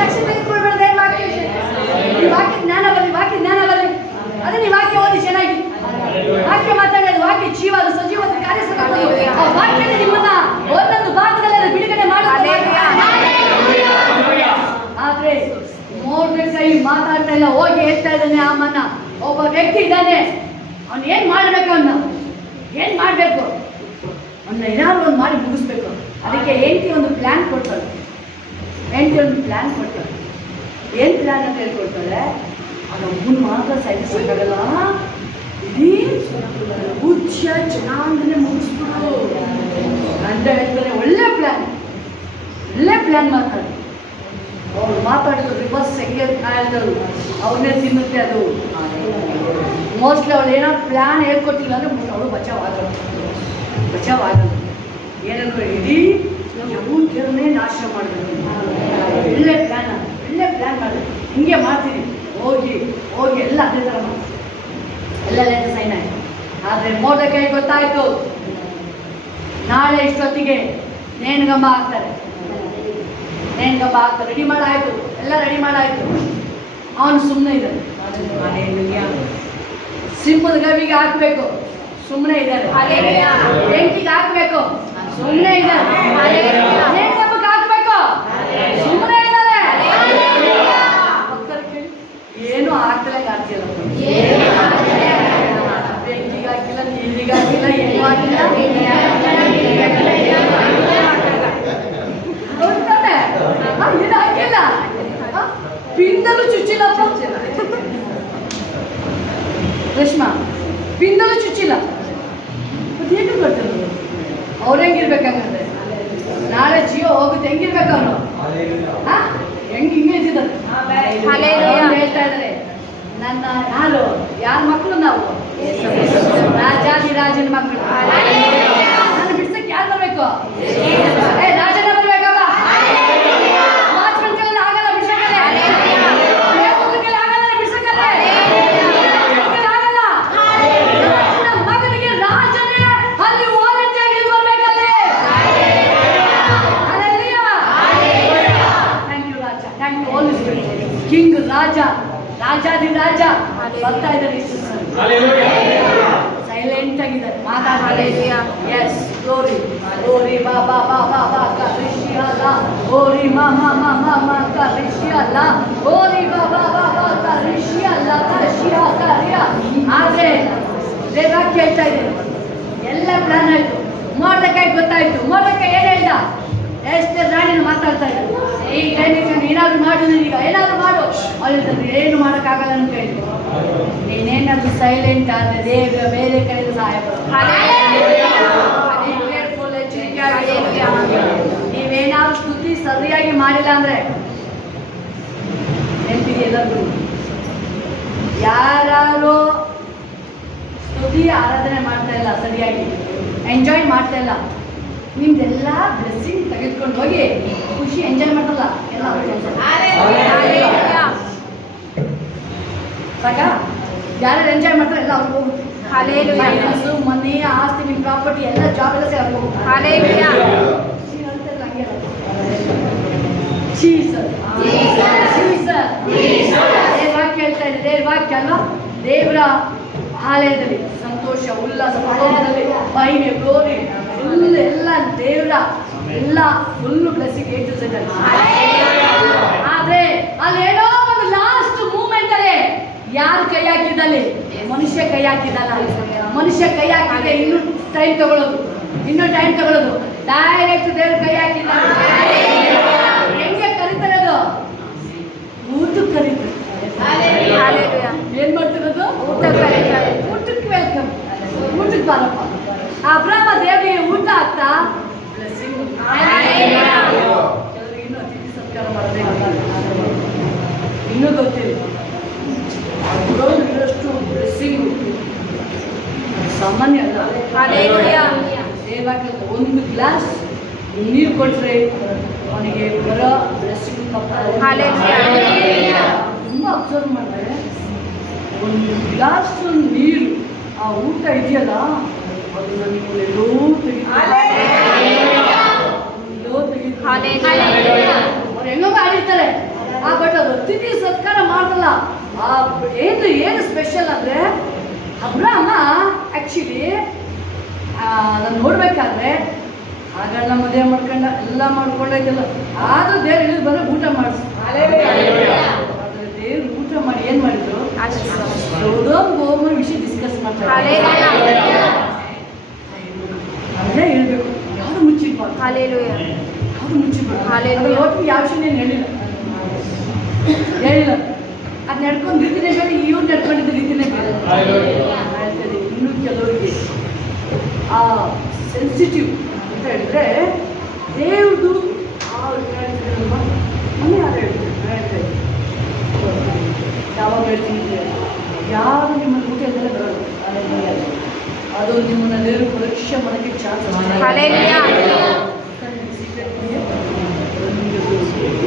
ಲಕ್ಷ್ಯ ತೆಗೆದುಕೊಳ್ಬಾರ್ದು. ವಾಕ್ಯ ಜ್ಞಾನ ಬರಲಿ, ವಾಕ್ಯ ಜ್ಞಾನ ಬರಲಿ. ಅದೇ ನೀವು ವಾಕ್ಯ ಓದಿ ಚೆನ್ನಾಗಿ, ವಾಕ್ಯ ಮಾತಾಡೋದು, ವಾಕ್ಯ ಜೀವ, ಅದು ಸಜೀವದ ಕಾರ್ಯ. ಆ ವಾಕ್ಯನೇ ನಿಮ್ಮನ್ನ ಒಂದೊಂದು ಭಾಗದಲ್ಲಿ ಬಿಡುಗಡೆ ಮಾಡೋದು. ಆದ್ರೆ ಮೊರ್ದೆಕಾಯಿ ಮಾತಾಡ್ತಾ ಇಲ್ಲ, ಹೋಗಿ ಹೇಳ್ತಾ ಇದ್ದಾನೆ ಹಾಮಾನ. ಒಬ್ಬ ವ್ಯಕ್ತಿ ಇದ್ದಾನೆ, ಅವನು ಏನ್ ಮಾಡ್ಬೇಕು, ಏನ್ ಮಾಡ್ಬೇಕು, ಅವನ್ನ ಏನಾದ್ರು ಒಂದು ಮಾಡಿ ಮುಗಿಸ್ಬೇಕು. ಅದಕ್ಕೆ ಹೆಂಡತಿ ಒಂದು ಪ್ಲಾನ್ ಕೊಡ್ತಾಳೆ. ಏನ್ ಪ್ಲಾನ್ ಅಂತ ಹೇಳ್ಕೊಡ್ತಾಳೆ. ಅವನ ಮಾತ್ರ ಸಾಧಿಸೋಕ್ಕಾಗಲ್ಲ, ಇಡೀ ಪೂಜ್ಯ ಚೆನ್ನಾಗಿ ಮುಗಿಸ್ಬಿಡು ಅಂತ ಹೇಳ್ತಾರೆ. ಒಳ್ಳೆ ಪ್ಲಾನ್ ಮಾತಾಡಿ. ಅವ್ರು ಮಾತಾಡಿದ್ರು ರಿವರ್ಸ್ ಹೆಂಗೆ ಕಾಯ್ದರು, ಅವ್ರನ್ನೇ ತಿನ್ನುತ್ತೆ ಅದು. ಮೋಸ್ಟ್ಲಿ ಅವಳು ಏನಾದ್ರು ಪ್ಲ್ಯಾನ್ ಹೇಳ್ಕೊಟ್ಟಿಲ್ಲ ಅಂದರೆ ಅವಳು ಬಚಾವಾಗಲ್ಲ. ಏನಂದ್ರೆ ಇಡೀ ಯಹೂದ್ಯರನ್ನೇ ನಾಶ ಮಾಡಬೇಕು. ಒಳ್ಳೆ ಪ್ಲ್ಯಾನ್ ಮಾಡಿ ಹಿಂಗೆ ಮಾಡ್ತೀನಿ, ಹೋಗಿ ಎಲ್ಲ ಅದೇ ಥರ ಮಾಡಿ ಎಲ್ಲ ಲೆಟರ್ ಸೈನ್ ಆಯಿತು. ಆದರೆ ಮೊರ್ದೆಕಾಯಿ ಗೊತ್ತಾಯಿತು, ನಾಳೆ ಇಷ್ಟೊತ್ತಿಗೆ ನೇಣುಗಂಬ ಹಾಕ್ತಾರೆ. ರೆಡಿ ಮಾಡಾಯ್ತು, ಎಲ್ಲ ರೆಡಿ ಮಾಡಾಯ್ತು. ಅವನು ಸುಮ್ಮನೆ ಇದ್ದಾನೆ. ಸಿಂಹದ ಗವಿಗೆ ಹಾಕ್ಬೇಕು, ಸುಮ್ಮನೆ ಇದ್ದಾರೆ. ಬೆಂಕಿಗೆ ಹಾಕ್ಬೇಕು, ಸುಮ್ಮನೆ ಇದ್ದಾರೆ. ನೇಣುಗಂಬಕ್ಕೆ ಹಾಕ್ಬೇಕು, ಸುಮ್ಮನೆ ಇದ್ದಾರೆ. ಏನು ಹಾಕ್ತಲೇ ಆಗ್ತಿಲ್ಲ. ಬೆಂಕಿಗೆ ಹಾಕಿಲ್ಲ, ನೀರಿಗೆ ಹಾಕಿಲ್ಲ, ಏನು ಹಾಕಿಲ್ಲ. ಇದು ಹಾಕಿಲ್ಲ, ಪಿಂದಲು ಚುಚ್ಚಿಲ್ಲ. ರೇಷ್ಮಾ ಪಿಂದಲು ಚುಚ್ಚಿಲ್ಲ. ಅದೇನು ಬರ್ತದೆ? ಅವ್ರು ಹೆಂಗಿರ್ಬೇಕಾಗಂದ್ರೆ ನಾಳೆ ಜಿಯೋ ಹೋಗುತ್ತೆ, ಹೆಂಗಿರ್ಬೇಕು ಅವನು? ಹಿಂಗೆ ಇದ್ದಿದ್ದಾರೆ. ಹೇಳ್ತಾ ಇದ್ದಾರೆ, ನನ್ನ ಯಾರ ಮಕ್ಕಳು ನಾವು? ರಾಜನ ಮಕ್ಕಳು. ನಾನು ಬಿಡ್ಸಕ್ಕೆ ಯಾರು ಬರ್ಬೇಕು? ರಾಜನ ಬರ್ಬೇಕಲ್ಲ. ಕಿಂಗ್ ರಾಜಾದಿ ರಾಜ ಬರ್ತಾ ಇದ್ದಾರೆ. ಸೈಲೆಂಟ್ ಆಗಿದ್ದಾರೆ, ಮಾತಾಡ್ತಾರೆ. ಎಸ್, ಗ್ಲೋರಿ ಬಾಬಾ ಬಾಬಾ ಬಾಬಾ ಋಷಿ ಅಲ್ಲ, ಓರಿ ಮಾಮಾ ಮಾಮಾ ಮಾತಾ ಋಷಿ ಅಲ್ಲ, ಓರಿ ಬಾಬಾ ಬಾಬಾ ಋಷಿ ಅಲ್ಲ, ಕಾರ್ಯ. ಆದ್ರೆ ದೇವ್ರಾಕ್ ಹೇಳ್ತಾ ಇದೆ, ಎಲ್ಲ ಪ್ಲಾನ್ ಆಯ್ತು. ಮೊರ್ದೆಕಾಯಿ ಗೊತ್ತಾಯ್ತು. ಮೊರ್ದೆಕಾಯಿ ಏನ್ ಹೇಳ್ದ? ಎಷ್ಟೇ ರಾಣಿನ ಮಾತಾಡ್ತಾ ಇದ್ದಾರೆ. ಈ ಟೈಮಿಗೆ ಏನಾದ್ರು ಮಾಡು, ನನಗ ಏನಾದ್ರು ಮಾಡು. ಅವ್ರು ಏನು ಮಾಡೋಕ್ಕಾಗಲ್ಲ ಅಂತ ಹೇಳಿದ್ರು. ನೀನೇನಾದ್ರು ಸೈಲೆಂಟ್ ಆದರೆ ದೇವ್ರ ಬೇರೆ ಕಡೆಯಿಂದ ಸಹಾಯ ನೀವೇನಾದ್ರು ಸ್ತುತಿ ಸರಿಯಾಗಿ ಮಾಡಿಲ್ಲ ಅಂದ್ರೆ ನೆನಪಿಗೆ ಎಲ್ಲರಿಗೂ ಯಾರು ಸ್ತುತಿ ಆರಾಧನೆ ಮಾಡ್ತಾ ಇಲ್ಲ ಸರಿಯಾಗಿ, ಎಂಜಾಯ್ ಮಾಡ್ತಾ ಇಲ್ಲ. ನಿಮ್ದೆಲ್ಲ ಬ್ಲೆಸ್ಸಿಂಗ್ ತೆಗೆದುಕೊಂಡು ಹೋಗಿ ಖುಷಿ ಎಂಜಾಯ್ ಮಾಡಲ್ಲ ಎಲ್ಲ ಸಾಕ. ಯಾರು ಎಂಜಾಯ್ ಮಾಡ್ತಾರೆ ಎಲ್ಲ ಅವ್ರಿಗೆ ಹೋಗುತ್ತೆ. ಫೈನಾನ್ಸು, ಮನೆ, ಆಸ್ತಿ, ನಿಮ್ಮ ಪ್ರಾಪರ್ಟಿ ಎಲ್ಲ ಜಾಬ್ ಎಲ್ಲ ಸೇರಿ ಅವ್ರಿಗೆ ಹೋಗುತ್ತೆ. ವಾಕ್ಯ ಹೇಳ್ತಾ ಇದೆ, ವಾಕ್ಯ ಅಲ್ವಾ? ದೇವರ ಆಲಯದಲ್ಲಿ ಸಂತೋಷ, ಉಲ್ಲಾಸ, ಮಹೋನ್ನತದಲ್ಲಿ ಮಹಿಮೆ, ಗ್ಲೋರಿ ಫುಲ್ ಎಲ್ಲ ದೇವರ ಎಲ್ಲ ಫುಲ್ಲು ಬ್ಲೆಸ್ಸಿಂಗ್ ಏ ಟು ಝೆಡ್. ಆದ್ರೆ ಅಲ್ಲಿ ಏನೋ ಒಂದು ಲಾಸ್ಟ್ ಮೂಮೆಂಟ್ ಅಲ್ಲಿ ಯಾರು ಕೈ ಹಾಕಿದಲ್ಲಿ? ಮನುಷ್ಯ ಕೈ ಹಾಕಿದಲ್ಲ. ಮನುಷ್ಯ ಕೈ ಹಾಕಿದ್ರೆ ಇನ್ನೂ ಟೈಮ್ ತಗೊಳ್ಳೋದು, ಡೈರೆಕ್ಟ್ ದೇವ್ರ ಕೈ ಹಾಕಿದ್ದಾರೆ. ಹೆಂಗೆ ಕರೀತಾರೆ? ಅದು ಊಟಕ್ಕೆ ಕರೀತಾರೆ. ಏನ್ ಮಾಡ್ತಿರೋದು? ಊಟಕ್ಕೆ ವೆಲ್ಕಮ್, ಊಟಕ್ಕೆ ಬಾರಪ್ಪ. ಅಬ್ರಾಮ ದೇವರಿಗೆ ಊಟ ಆಗ್ತಾ ಇನ್ನೂ ಅತಿಥಿ ಸತ್ಕಾರ ಮಾಡದೆ ಇನ್ನೂ ಗೊತ್ತಿಲ್ಲ. ಇರೋಷ್ಟು ಬ್ಲೆಸ್ಸಿಂಗ್ ಸಾಮಾನ್ಯ ಅಲ್ಲ. ದೇವಾಕ್ಯದ ಒಂದು ಗ್ಲಾಸ್ ನೀರು ಕೊಟ್ರೆ ಅವನಿಗೆ ಬರೋ ಬ್ಲೆಸ್ಸಿಂಗ್ ತುಂಬ ಅಬ್ಸರ್ವ್ ಮಾಡಿದ್ರೆ ಒಂದು ಗ್ಲಾಸ್ ನೀರು ಆ ಊಟ ಇದೆಯಲ್ಲ ಅದು ನನಗೆ ಎಲ್ಲೋ ತೆಗಿತು. ಅವ್ರು ಹೆಂಗೋ ಮಾಡಿರ್ತಾರೆ. ಬಟ್ ಅದು ಅತಿಥಿ ಸತ್ಕಾರ ಮಾಡಲ್ಲ. ಏನು ಸ್ಪೆಷಲ್ ಅಂದರೆ ಅಬ್ರಾಮ ಆ್ಯಕ್ಚುಲಿ ನಾನು ನೋಡ್ಬೇಕಾದ್ರೆ ಆಗಳನ್ನ ಮದುವೆ ಮಾಡ್ಕೊಂಡ ಎಲ್ಲ ಮಾಡ್ಕೊಂಡಾಗೆಲ್ಲ ಆದ್ರೂ ದೇವ್ರು ಇಳಿದು ಬಂದ್ರೆ ಊಟ ಮಾಡಿಸ್. ಆದರೆ ದೇವ್ರು ಊಟ ಮಾಡಿ ಏನು ಮಾಡಿದ್ರು? ಗೋಮನ ವಿಷಯ ಡಿಸ್ಕಸ್ ಮಾಡ್ತಾರೆ. ಅದೇ ಹೇಳ್ಬೇಕು, ಯಾವುದು ಮುಚ್ಚಿಡ್ಬಾರ್ದು, ಯಾವುದು ಮುಚ್ಚಿಡ್ಬಾರ್ದು. ಒಟ್ಟಿಗೆ ಯಾವ ವಿಷಯ ಹೇಳಿಲ್ಲ. ಅದು ನಡ್ಕೊಂಡು ರೀತಿನೇ ಬೇರೆ, ಇವ್ರು ನಡ್ಕೊಂಡಿದ್ದ ರೀತಿನೇ ಬೇರೆ. ಹೇಳ್ತೇನೆ ಇನ್ನೂ ಕೆಲವರಿಗೆ ಆ ಸೆನ್ಸಿಟಿವ್ ಅಂತ ಹೇಳಿದ್ರೆ ದೇವ್ರದು ಮೊನ್ನೆ ಯಾರು ಹೇಳ್ತಾರೆ ಯಾವಾಗ ಹೇಳ್ತೀನಿ, ಯಾರು ನಿಮ್ಮನ್ನು ಊಟ ಇದ್ದಲ್ಲೇ ಬರೋದು. ಅದು ನಿಮ್ಮನ್ನ ದೇವರು ಪರೀಕ್ಷೆ ಮಾಡೋಕ್ಕೆ ಚಾನ್ಸ್.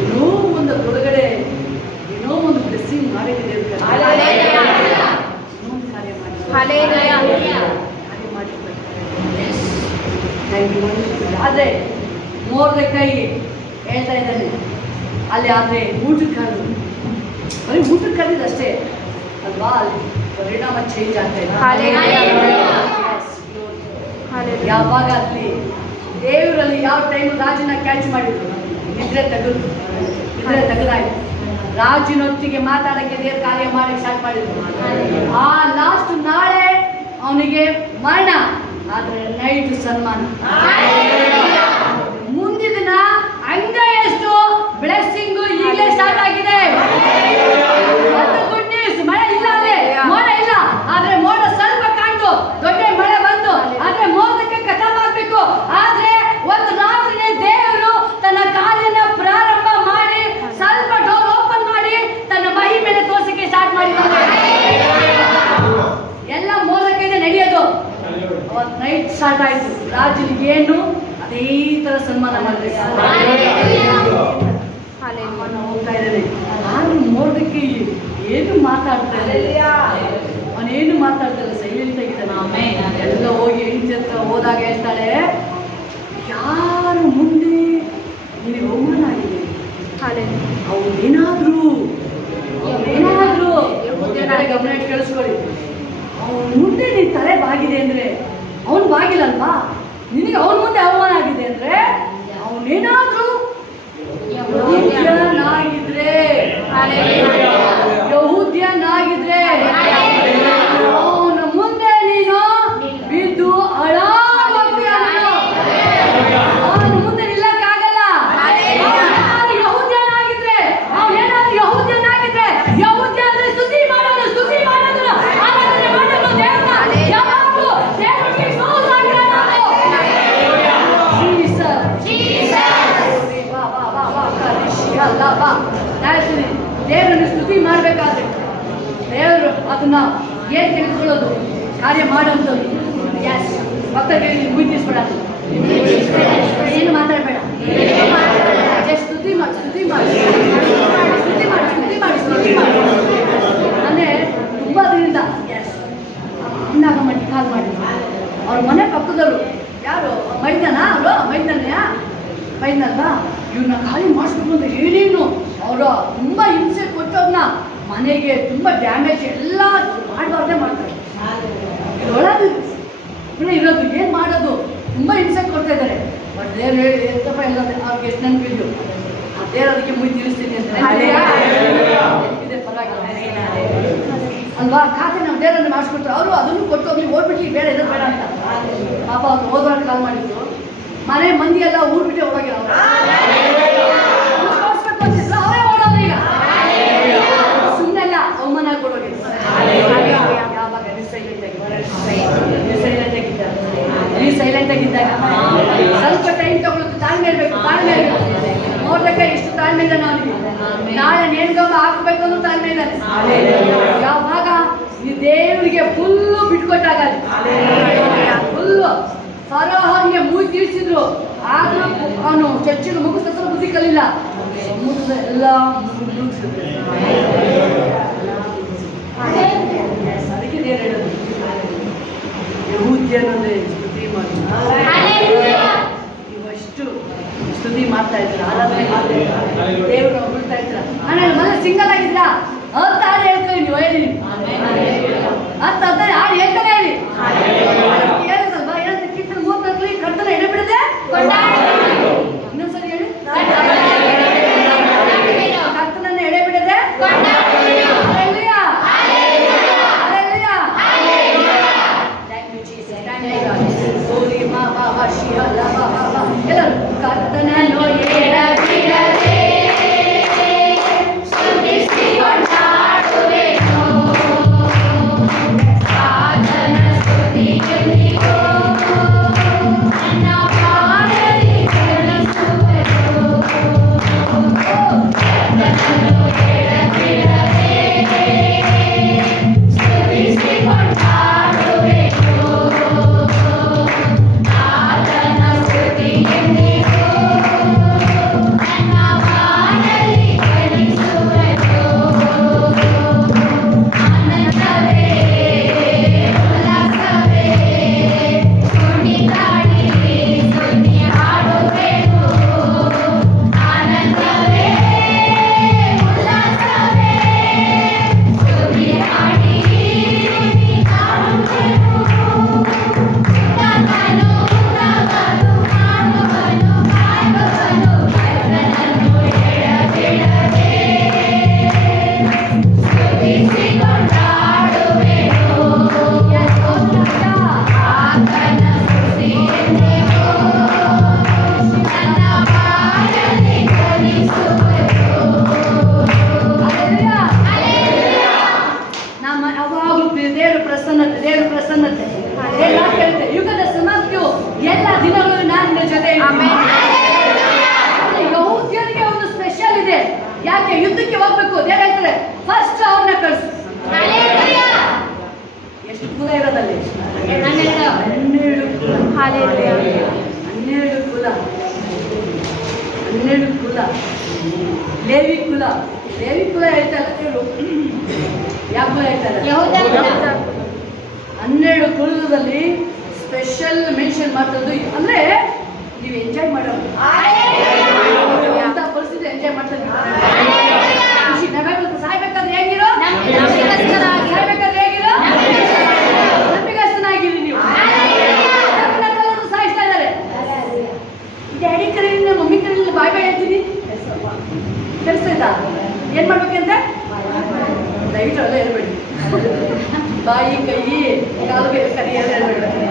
ಏನೋ ಒಂದು ಒಳಗಡೆ ಏನೋ ಒಂದು ಬ್ಲೆಸ್ಸಿಂಗ್ ಮಾಡಿದೆ ಆದರೆ ಮೊರ್ದೆಕೈ ಹೇಳ್ತಾ ಇದ್ದಾನೆ ಅಲ್ಲಿ. ಆದರೆ ಊಟಕ್ಕೆ ಕರೆದು ಬರೀ ಊಟಕ್ಕೆ ಕರೆದಿದ್ದು ಅಷ್ಟೇ ಅಲ್ವಾ? ಅಲ್ಲಿ ಪರಿಣಾಮ ಚೇಂಜ್ ಆಗ್ತಾ ಇದೆ. ಯಾವಾಗ ಅಲ್ಲಿ ದೇವರಲ್ಲಿ ಯಾವ ಟೈಮ್ ರಾಜನ ಕ್ಯಾಚ್ ಮಾಡಿದ್ರು, ನಿದ್ರೆ ತೆಗೆದಾಯ್ತು. ರಾಜನೊಟ್ಟಿಗೆ ಮಾತಾಡಕ್ಕೆ ದೇವ್ರ ಕಾರ್ಯ ಮಾಡಿ ಸ್ಟಾರ್ಟ್ ಮಾಡಿದ್ರು. ಆ ಲಾಸ್ಟ್ ನಾಳೆ ಅವನಿಗೆ ಮರಣ, ಆದರೆ ನೈಟ್ ಸನ್ಮಾನ. ಮುಂದಿನ ದಿನ ಹಂಗ ಎಷ್ಟು ಬ್ಲೆಸ್ಸಿಂಗು ಈಗಲೇ ಸ್ಟಾರ್ಟ್ ಆಗಿದೆ. ಗುಡ್ ನ್ಯೂಸ್, ಮಳೆ ಇಲ್ಲ, ಅಲ್ಲೇ ಮೋಡ ಇಲ್ಲ, ಆದ್ರೆ ಮೋಡ ಸ್ವಲ್ಪ ಕಾಣ್ತು, ದೊಡ್ಡ ಮಳೆ ಬಂತು. ಆದ್ರೆ ಮೋಡಕ್ಕೆ ಖತಮ್ ಆಗ್ಬೇಕು. ಆದ್ರೆ ಒಂದು ರಾತ್ರಿನೇ ದೇವರು ತನ್ನ ಕಾರ್ಯನ ಪ್ರಾರಂಭ ಮಾಡಿ ಸ್ವಲ್ಪ ಡೋರ್ ಓಪನ್ ಮಾಡಿ ತನ್ನ ಮಹಿಮೆಯನ್ನು ತೋರಿಸಕ್ಕೆ ಸ್ಟಾರ್ಟ್ ಮಾಡಿದ್ದಾರೆ. ಎಲ್ಲ ಮೋಡಕ್ಕೆ ನಡೆಯೋದು. ಅವತ್ತು ನೈಟ್ ಸ್ಟಾರ್ಟ್ ಆಯ್ತು. ರಾಜನಿಗೆ ಏನು ಅದೇ ತರ ಸನ್ಮಾನ ಮಾಡಬೇಕು. ಹೋಗ್ತಾ ಇದ್ದಾನೆ. ನಾನು ಮೋಡಕ್ಕೆ ಏನು ಮಾತಾಡ್ತಾರೆ, ಅವನೇನು ಮಾತಾಡ್ತಾರೆ, ಸೈಲೆಂಟ್ ಆಗಿದ್ದಾನೆ. ಎಲ್ಲ ಹೋಗಿ ಹೆಂಡತಿ ಹತ್ರ ಹೋದಾಗ ಹೇಳ್ತಾಳೆ, ಯಾರು ಮುಂದೆ ನಿನಗೆ ಅವಮಾನ ಆಗಿದೆ, ಅವನೇನಾದ್ರೂ ಗಮನ ಇಟ್ಟು ಕೇಳಿಸ್ಕೊಳ್ಳಿ. ಅವನ ಮುಂದೆ ನೀನು ತಲೆ ಬಾಗಿದೆ ಅಂದ್ರೆ ಅವನು ಬಾಗಿಲ್ಲಲ್ವಾ? ನಿನಗೆ ಅವನ ಮುಂದೆ ಅವಮಾನ ಆಗಿದೆ ಅಂದ್ರೆ ಅವನೇನಾದ್ರೂ ಯಹೂದ್ಯನಾಗಿದ್ರೆ ಅವನ ಮುಂದೆ ನೀನು ಬಿದ್ದು ಅವನ ಮುಂದೆ ನಿಲ್ಲಕ್ಕಾಗಲ್ಲ. ಯಹೂದ್ಯನಾಗಿದ್ರೆ ಅವನೇನಾದ್ರೂ ಯಹೂದ್ಯನಾಗಿದ್ರೆ ಯಹೂದ್ಯ ಅಂದ್ರೆ ಸ್ತುತಿ ಮಾಡೋದು, ಆರಾಧನೆ ಮಾಡೋದು ದೇವರನ್ನ. ಯಾವಾಗಲೂ ದೇವರಿಗೆ ಕ್ಲೋಸ್ ಆಗಿರೋದು. ದೇವರನ್ನು ಸ್ತುತಿ ಮಾಡಬೇಕಾದ್ರೆ ದೇವರು ಅದನ್ನ ಏನ್ ತಿಳಿದುಕೊಳ್ಳೋದು? ಕಾರ್ಯ ಮಾಡೋಂಥದ್ದು. ಎಸ್, ಮಕ್ಕಳಿಗೆ ನೀನು ಗುರುತಿಸ್ಬೇಡ, ಏನು ಮಾತಾಡಬೇಡ, ಸ್ತುತಿ ಮಾಡಿ ಸ್ತುತಿ ಮಾಡಿ ಸ್ತುತಿ ಮಾಡಿ ಸ್ತುತಿ ಮಾಡಿ ಸ್ತುತಿ ಮಾಡಿ. ಅಂದರೆ ತುಂಬ ದಿನದಿಂದ ಎಸ್ ಅಣ್ಣಾಗಮ್ಮನಿಗೆ ಕಾಲ್ ಮಾಡಿದ್ರು. ಅವ್ರ ಮನೆ ಪಕ್ಕದವರು ಯಾರು ಮೈದಾನ, ಅವರು ಮೈದಾನಲ್ವಾ, ಇವ್ರನ್ನ ಖಾಲಿ ಮಾಡಿಸ್ಬೇಕು ಅಂತ ಏನೇನು ಅವರು ತುಂಬ ಹಿಂಸೆ ಕೊಟ್ಟವ್ರನ್ನ ಮನೆಗೆ ತುಂಬ ಡ್ಯಾಮೇಜ್ ಎಲ್ಲ ಮಾಡಬಾರ್ದೇ ಮಾಡ್ತಾರೆ. ಒಳಗೆ ಇರೋದು ಏನು ಮಾಡೋದು, ತುಂಬ ಹಿಂಸೆ ಕೊಡ್ತಾ ಇದ್ದಾರೆ. ಬಟ್ ದೇವ್ರು ಹೇಳಿ ಎಷ್ಟಪ್ಪ ಎಲ್ಲ ಅವ್ರಿಗೆ ಎಷ್ಟು ನೆನಪಿದ್ರು, ದೇವ್ರು ಅದಕ್ಕೆ ಮುಗಿ ತಿಳಿಸ್ತೀನಿ ಅಂತ ಇದೆ. ಪರವಾಗಿಲ್ಲ ಅಲ್ವಾ, ಖಾತೆ ನಾವು ದೇವರನ್ನು ಮಾಡಿಸ್ಕೊಟ್ರು. ಅವರು ಅದನ್ನು ಕೊಟ್ಟು ಹೋಗಿ ಓಡ್ಬಿಟ್ಟು ಬೇಡ ಇರೋದು ಬೇಡ ಅಂತ. ಪಾಪ ಅವ್ರು ಹೋದವ್ರ ಕಾಲ್ ಮಾಡಿದ್ರು. ಮನೆ ಮಂದಿ ಎಲ್ಲ ಊರ್ ಬಿಟ್ಟೆ ಹೋಗಿಲ್ಲ, ತೋರಿಸ್ಬೇಕು ಅಂತಿದ್ರು, ಅವರೇ ಓಡೋದು. ಈಗ ಸುಮ್ಮನೆಲ್ಲ ಅವಮಾನ ಕೊಡೋಗಿದ್ರು. ಯಾವಾಗ ಸೈಲೆಂಟ್ ಆಗಿದ್ದಾಗ ಸ್ವಲ್ಪ ಟೈಮ್ ತಗೊಳ್ಳೋದು, ತಾಳ್ಮೆ ಇರಬೇಕು, ತಾಳ್ಮೆ ಇರಬೇಕು. ನೋಡ್ಬೇಕಾ ಎಷ್ಟು ತಾಳ್ಮೆ ಇಲ್ಲ ನಾವು. ನಾಳೆ ನೇಣ್ಗಮ್ಮ ಹಾಕಬೇಕು ಅನ್ನೋ ತಾಳ್ಮೆ ಇಲ್ಲ. ಯಾವಾಗ ಈ ದೇವರಿಗೆ ಫುಲ್ಲು ಬಿಟ್ಕೊಟ್ಟಾಗ, ಫುಲ್ಲು ಫರೋಹನ್ಗೆ ಮೂಗಿ ತಿಳಿಸಿದ್ರು, ಆದ್ರೂ ಅವನು ಚರ್ಚಿಗೆ ಮುಗಿಸ್ತಾ ಬುದ್ಧಿ ಕಲಿಲ್ಲ. ಮುಗಿದ ಎಲ್ಲ ಅದಕ್ಕೆ ದೇವರು ಹೇಳೋದು ಯಹೂದ್ಯ ಅನ್ನೋದೇ ಸ್ತುತಿ ಮಾಡಿ. ಇವಷ್ಟು ಸ್ತುತಿ ಮಾಡ್ತಾ ಇದ್ರ, ಆರಾಧನೆ ಮಾಡ್ತಾ ಇದ್ರ, ದೇವರು ಹೊಗಳ್ತಾ ಇದ್ರ. ನಾನು ಮನೆ ಸಿಂಗಲ್ ಆಗಿದ್ರ ಹತ್ತು ಹಾಡು ಹೇಳ್ತೀನಿ, ನೀವು ಹೇಳಿ ಹತ್ತು ಹಾಡು ಹೇಳ್ತಾನೆ ಹೇಳಿ. ಹೇಳಿದಲ್ವಾ, ಏನಂತ ಕಿಟ್ಟನ ಮೂವತ್ತಲ್ಲಿ ಕರ್ತನ ಎಡೆ ಬಿಡದೆ ಇನ್ನೊಂದ್ಸರಿ ಹೇಳಿ, ಕರ್ತನನ್ನ ಎಡೆ ಬಿಡದೆ. ಎಲ್ಲರೂ ಕರ್ತನನ್ನು ಎಡಬಿಡದೆ ಸ್ತುತಿಸಿ ಕೊಂಡಾಡುವೆನು, ಸಾಧನ ಸ್ತುತಿಯೊಂದಿಗೂ ನನ್ನ ಬಾಳಲ್ಲಿ ಗಳಿಸುವೆನು. ಕರ್ತನನ್ನು ಎಡಬಿಡದೆ ಸ್ತುತಿಸಿ ಕೊಂಡಾಡುವೆನು, ಸಾಧನ ಸ್ತುತಿಯೊಂದಿಗೂ ನನ್ನ ಬಾಳಲ್ಲಿ ಗಳಿಸುವೆನು. ಆನಂದವೇ ಉಲ್ಲಾಸವೇ ಕುಣಿದಾಡಿರಿ ಸ್ತುತಿ ಹಾಡುವೆನು. ಆನಂದವೇ ಉಲ್ಲಾಸವೇ ಸ್ತುತಿ ಹಾಡಿರಿ ಸ್ತುತಿ ಹಾಡುವೆನು. ಉನ್ನತನು ಉನ್ನತನು ಮಾಡುವನು ಕಾಯುವನು, ಕರ್ತನನ್ನು ಎಡಬಿಡದೆ ಸ್ತುತಿಸಿ ಕೊಂಡಾಡುವೆನು. ಆತನ ಸ್ತುತಿಯೆಂದಿಗೂ ನನ್ನ ಬಾಳಲ್ಲಿ ಗಳಿಸುವೆನು. ನಮ್ಮ ಯಾವಾಗಲೂ ದೇವರ ಪ್ರಸನ್ನತೆ, ದೇವರ ಪ್ರಸನ್ನತೆ ಎಲ್ಲ ಕೇಳುತ್ತೆ. ಯುಗದ ಸಮಾಪ್ತಿಯು ಎಲ್ಲ ದಿನಗಳು ನಾನು ನಿನ್ನ ಜೊತೆ ಇರ್ತೀನಿ. ಯಹೂದ್ಯರಿಗೆ ಒಂದು ಸ್ಪೆಷಲ್ ಇದೆ. ಯಾಕೆ ಯುದ್ಧಕ್ಕೆ ಹೋಗ್ಬೇಕು, ದೇವರು ಹೇಳ್ತಾರೆ ಫಸ್ಟ್ ಅವ್ರನ್ನ ಕಳಿಸು. ಎಷ್ಟು ಕುಲ ಇರೋದಲ್ಲಿ? 12 ಕುಲ. 12 ಕುಲ. 12 ಕುಲ. ಲೇವಿ ಕುಲ. ಲೇವಿ ಕುಲ ಹೇಳ್ತಾ ಇಲ್ಲ ದೇವರು, ಯಾವ ಕುಲ ಹೇಳ್ತಾ ಇಲ್ಲ? 12 ಕುಲದಲ್ಲಿ ಸ್ಪೆಷಲ್ ಮೆನ್ಷನ್ ಮಾಡ್ತದ್ದು. ಅಂದ್ರೆ ನೀವು ಎಂಜಾಯ್ ಮಾಡೋದು ಅಂತ ಪರಿಸ್ಥಿತಿ ಎಂಜಾಯ್ ಮಾಡ್ತಾರೆ. ಖುಷಿ ನಾವೆಲ್ಲ ಸಾಯ್ಬೇಕಾದ್ರೆ ಹೇಗಿರೋ, ಸಾಯ್ಬೇಕಾದ್ರೆ ಹೇಗಿರೋ, ನಂಬಿಕಸ್ಥನಾಗಿರಿ. ನೀವು ಸಾಯಿಸ್ತಾ ಇದ್ದಾರೆ. ಡ್ಯಾಡಿ ಕರೆಯಿಂದ ಮಮ್ಮಿ ಕರೆಯಿಂದ ಬಾಯ್ ಬಾಯ್ ಹೇಳ್ತೀನಿ. ಕೆಲಸ ಏನ್ ಮಾಡ್ಬೇಕಂತ ದಯವಿಟ್ಟು ಎಲ್ಲ ಹೇಳ್ಬೇಡಿ. ಬಾಯಿ ಕೈ ಕಾಲು ಕರಿ ಎಲ್ಲ ಹೇಳ್ಬೇಡಿ,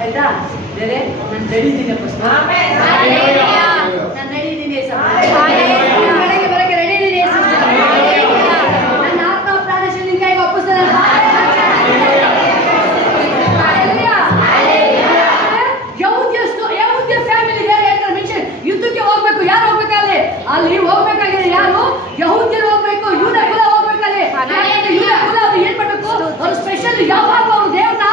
ಆಯ್ತಾ? ಬೇರೆ ನಾನು ನಡೀತೀನಿ, ನಾನು ನಡೀತೀನಿ, ಕಡೆಗೆ ಬರೋಕ್ಕೆ ರೆಡಿ ಇದ್ದೀನಿ. ನನ್ನ ಆತ್ಮ ಪ್ರಾಣ ಶಿವಲಿಂಗಾಯಿಗೆ ಒಪ್ಪಿಸ್ತಾನೆ. ಯಹೂದ್ಯ ಫ್ಯಾಮಿಲಿ ಹೇಳ್ತಾರೆ ಮೆನ್ಷನ್. ಯುದ್ಧಕ್ಕೆ ಹೋಗ್ಬೇಕು. ಯಾರು ಹೋಗ್ಬೇಕಲ್ಲಿ? ಅಲ್ಲಿ ಹೋಗ್ಬೇಕಾಗಿದೆ ಯಾರು? ಯಹೂದ್ಯರು ಹೋಗ್ಬೇಕು. ಯೂದ ಕುಲ ಹೋಗ್ಬೇಕಲ್ಲಿ. ಯೂದ ಕುಲ ಅದು ಏನ್ ಮಾಡ್ಬೇಕು? ಅವ್ರು ಸ್ಪೆಷಲ್ ಯಾವಾಗ ಅವ್ರು ದೇವ್ರನ್ನ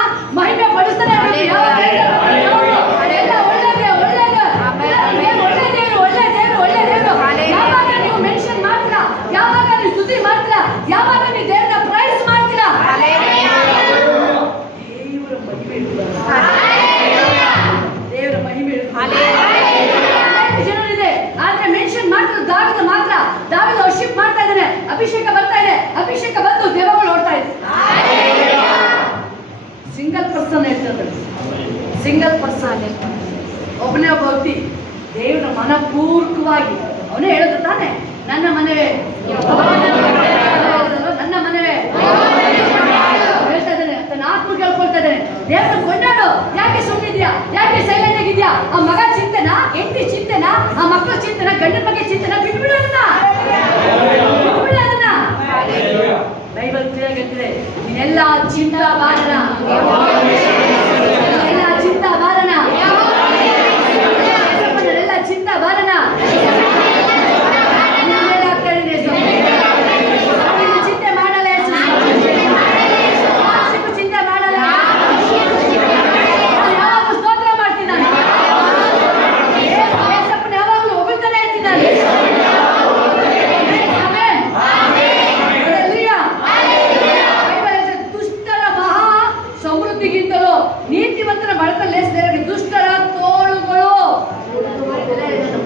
ದೆವ್ವಗಳು ಓಡ್ತಾ ಇದೆ. ಸಿಂಗಲ್ ಪರ್ಸನ್ ಹೇಳ್ತಾರೆ, ಸಿಂಗಲ್ ಪರ್ಸನ್ ಒಬ್ಬನೇ ಒಬ್ಬ ವ್ಯಕ್ತಿ ದೇವರ ಮನಪೂರ್ವಕವಾಗಿ ಅವನೇ ಹೇಳೋದು ತಾನೆ, ನನ್ನ ಮನೆವೇ ನನ್ನ ಮನೆವೇ ಹೇಳ್ತಾ ಇದ್ದಾನೆ. ತನ್ನ ಆತ್ಮ ಕೇಳ್ಕೊಳ್ತಾ ಇದ್ದಾನೆ, ದೇವರ ಕೊಂಡಾಡು. ಯಾಕೆ ಸುಮ್ಮನಿದ್ಯಾ? ಯಾಕೆ ಸೈಲೆಂಟ್ ಆಗಿದ್ಯಾ? ಆ ಮಗ ಚಿಂತೆನಾ, ಹೆಂಡತಿ ಚಿಂತೆನಾ, ಆ ಮಕ್ಕಳ ಚಿಂತೆನಾ, ಗಂಡನ ಬಗ್ಗೆ ಚಿಂತೆನಾ? ಬಿಟ್ಬಿಡು ಅದನ್ನ, ಬಿಟ್ಬಿಡು ಅದನ್ನ. ಬೈಬಲ್ ಕ್ಲಿಯರ್ ಹೇಳ್ತಿದೆ, ನೀನೆಲ್ಲ ಚಿಂತಾ ಬಾರನ, ಎಲ್ಲ ಚಿಂತಾ ಬಾರನ, ಎಲ್ಲ ಚಿಂತಾ ಬಾರನ. ಚಿಂತೆ ಮಾಡಲ್ಲ, ಚಿಂತೆ ಮಾಡಲ್ಲ. ಯಾವಾಗಲೂ ಸ್ತೋತ್ರ ಮಾಡ್ತೀನಿ ನಾನು, ಯಾವಾಗಲೂ ಹೊಗಳ್ತಾನೆ ಇರ್ತೀನಿ ನಾನು. ದುಷ್ಟರ ಮಹಾ ಸಮೃದ್ಧಿಗಿಂತಲೂ ನೀತಿವಂತರ ಬಡತ ಲೇಸದವರಿಗೆ ದುಷ್ಟರ ತೋಳುಗಳು.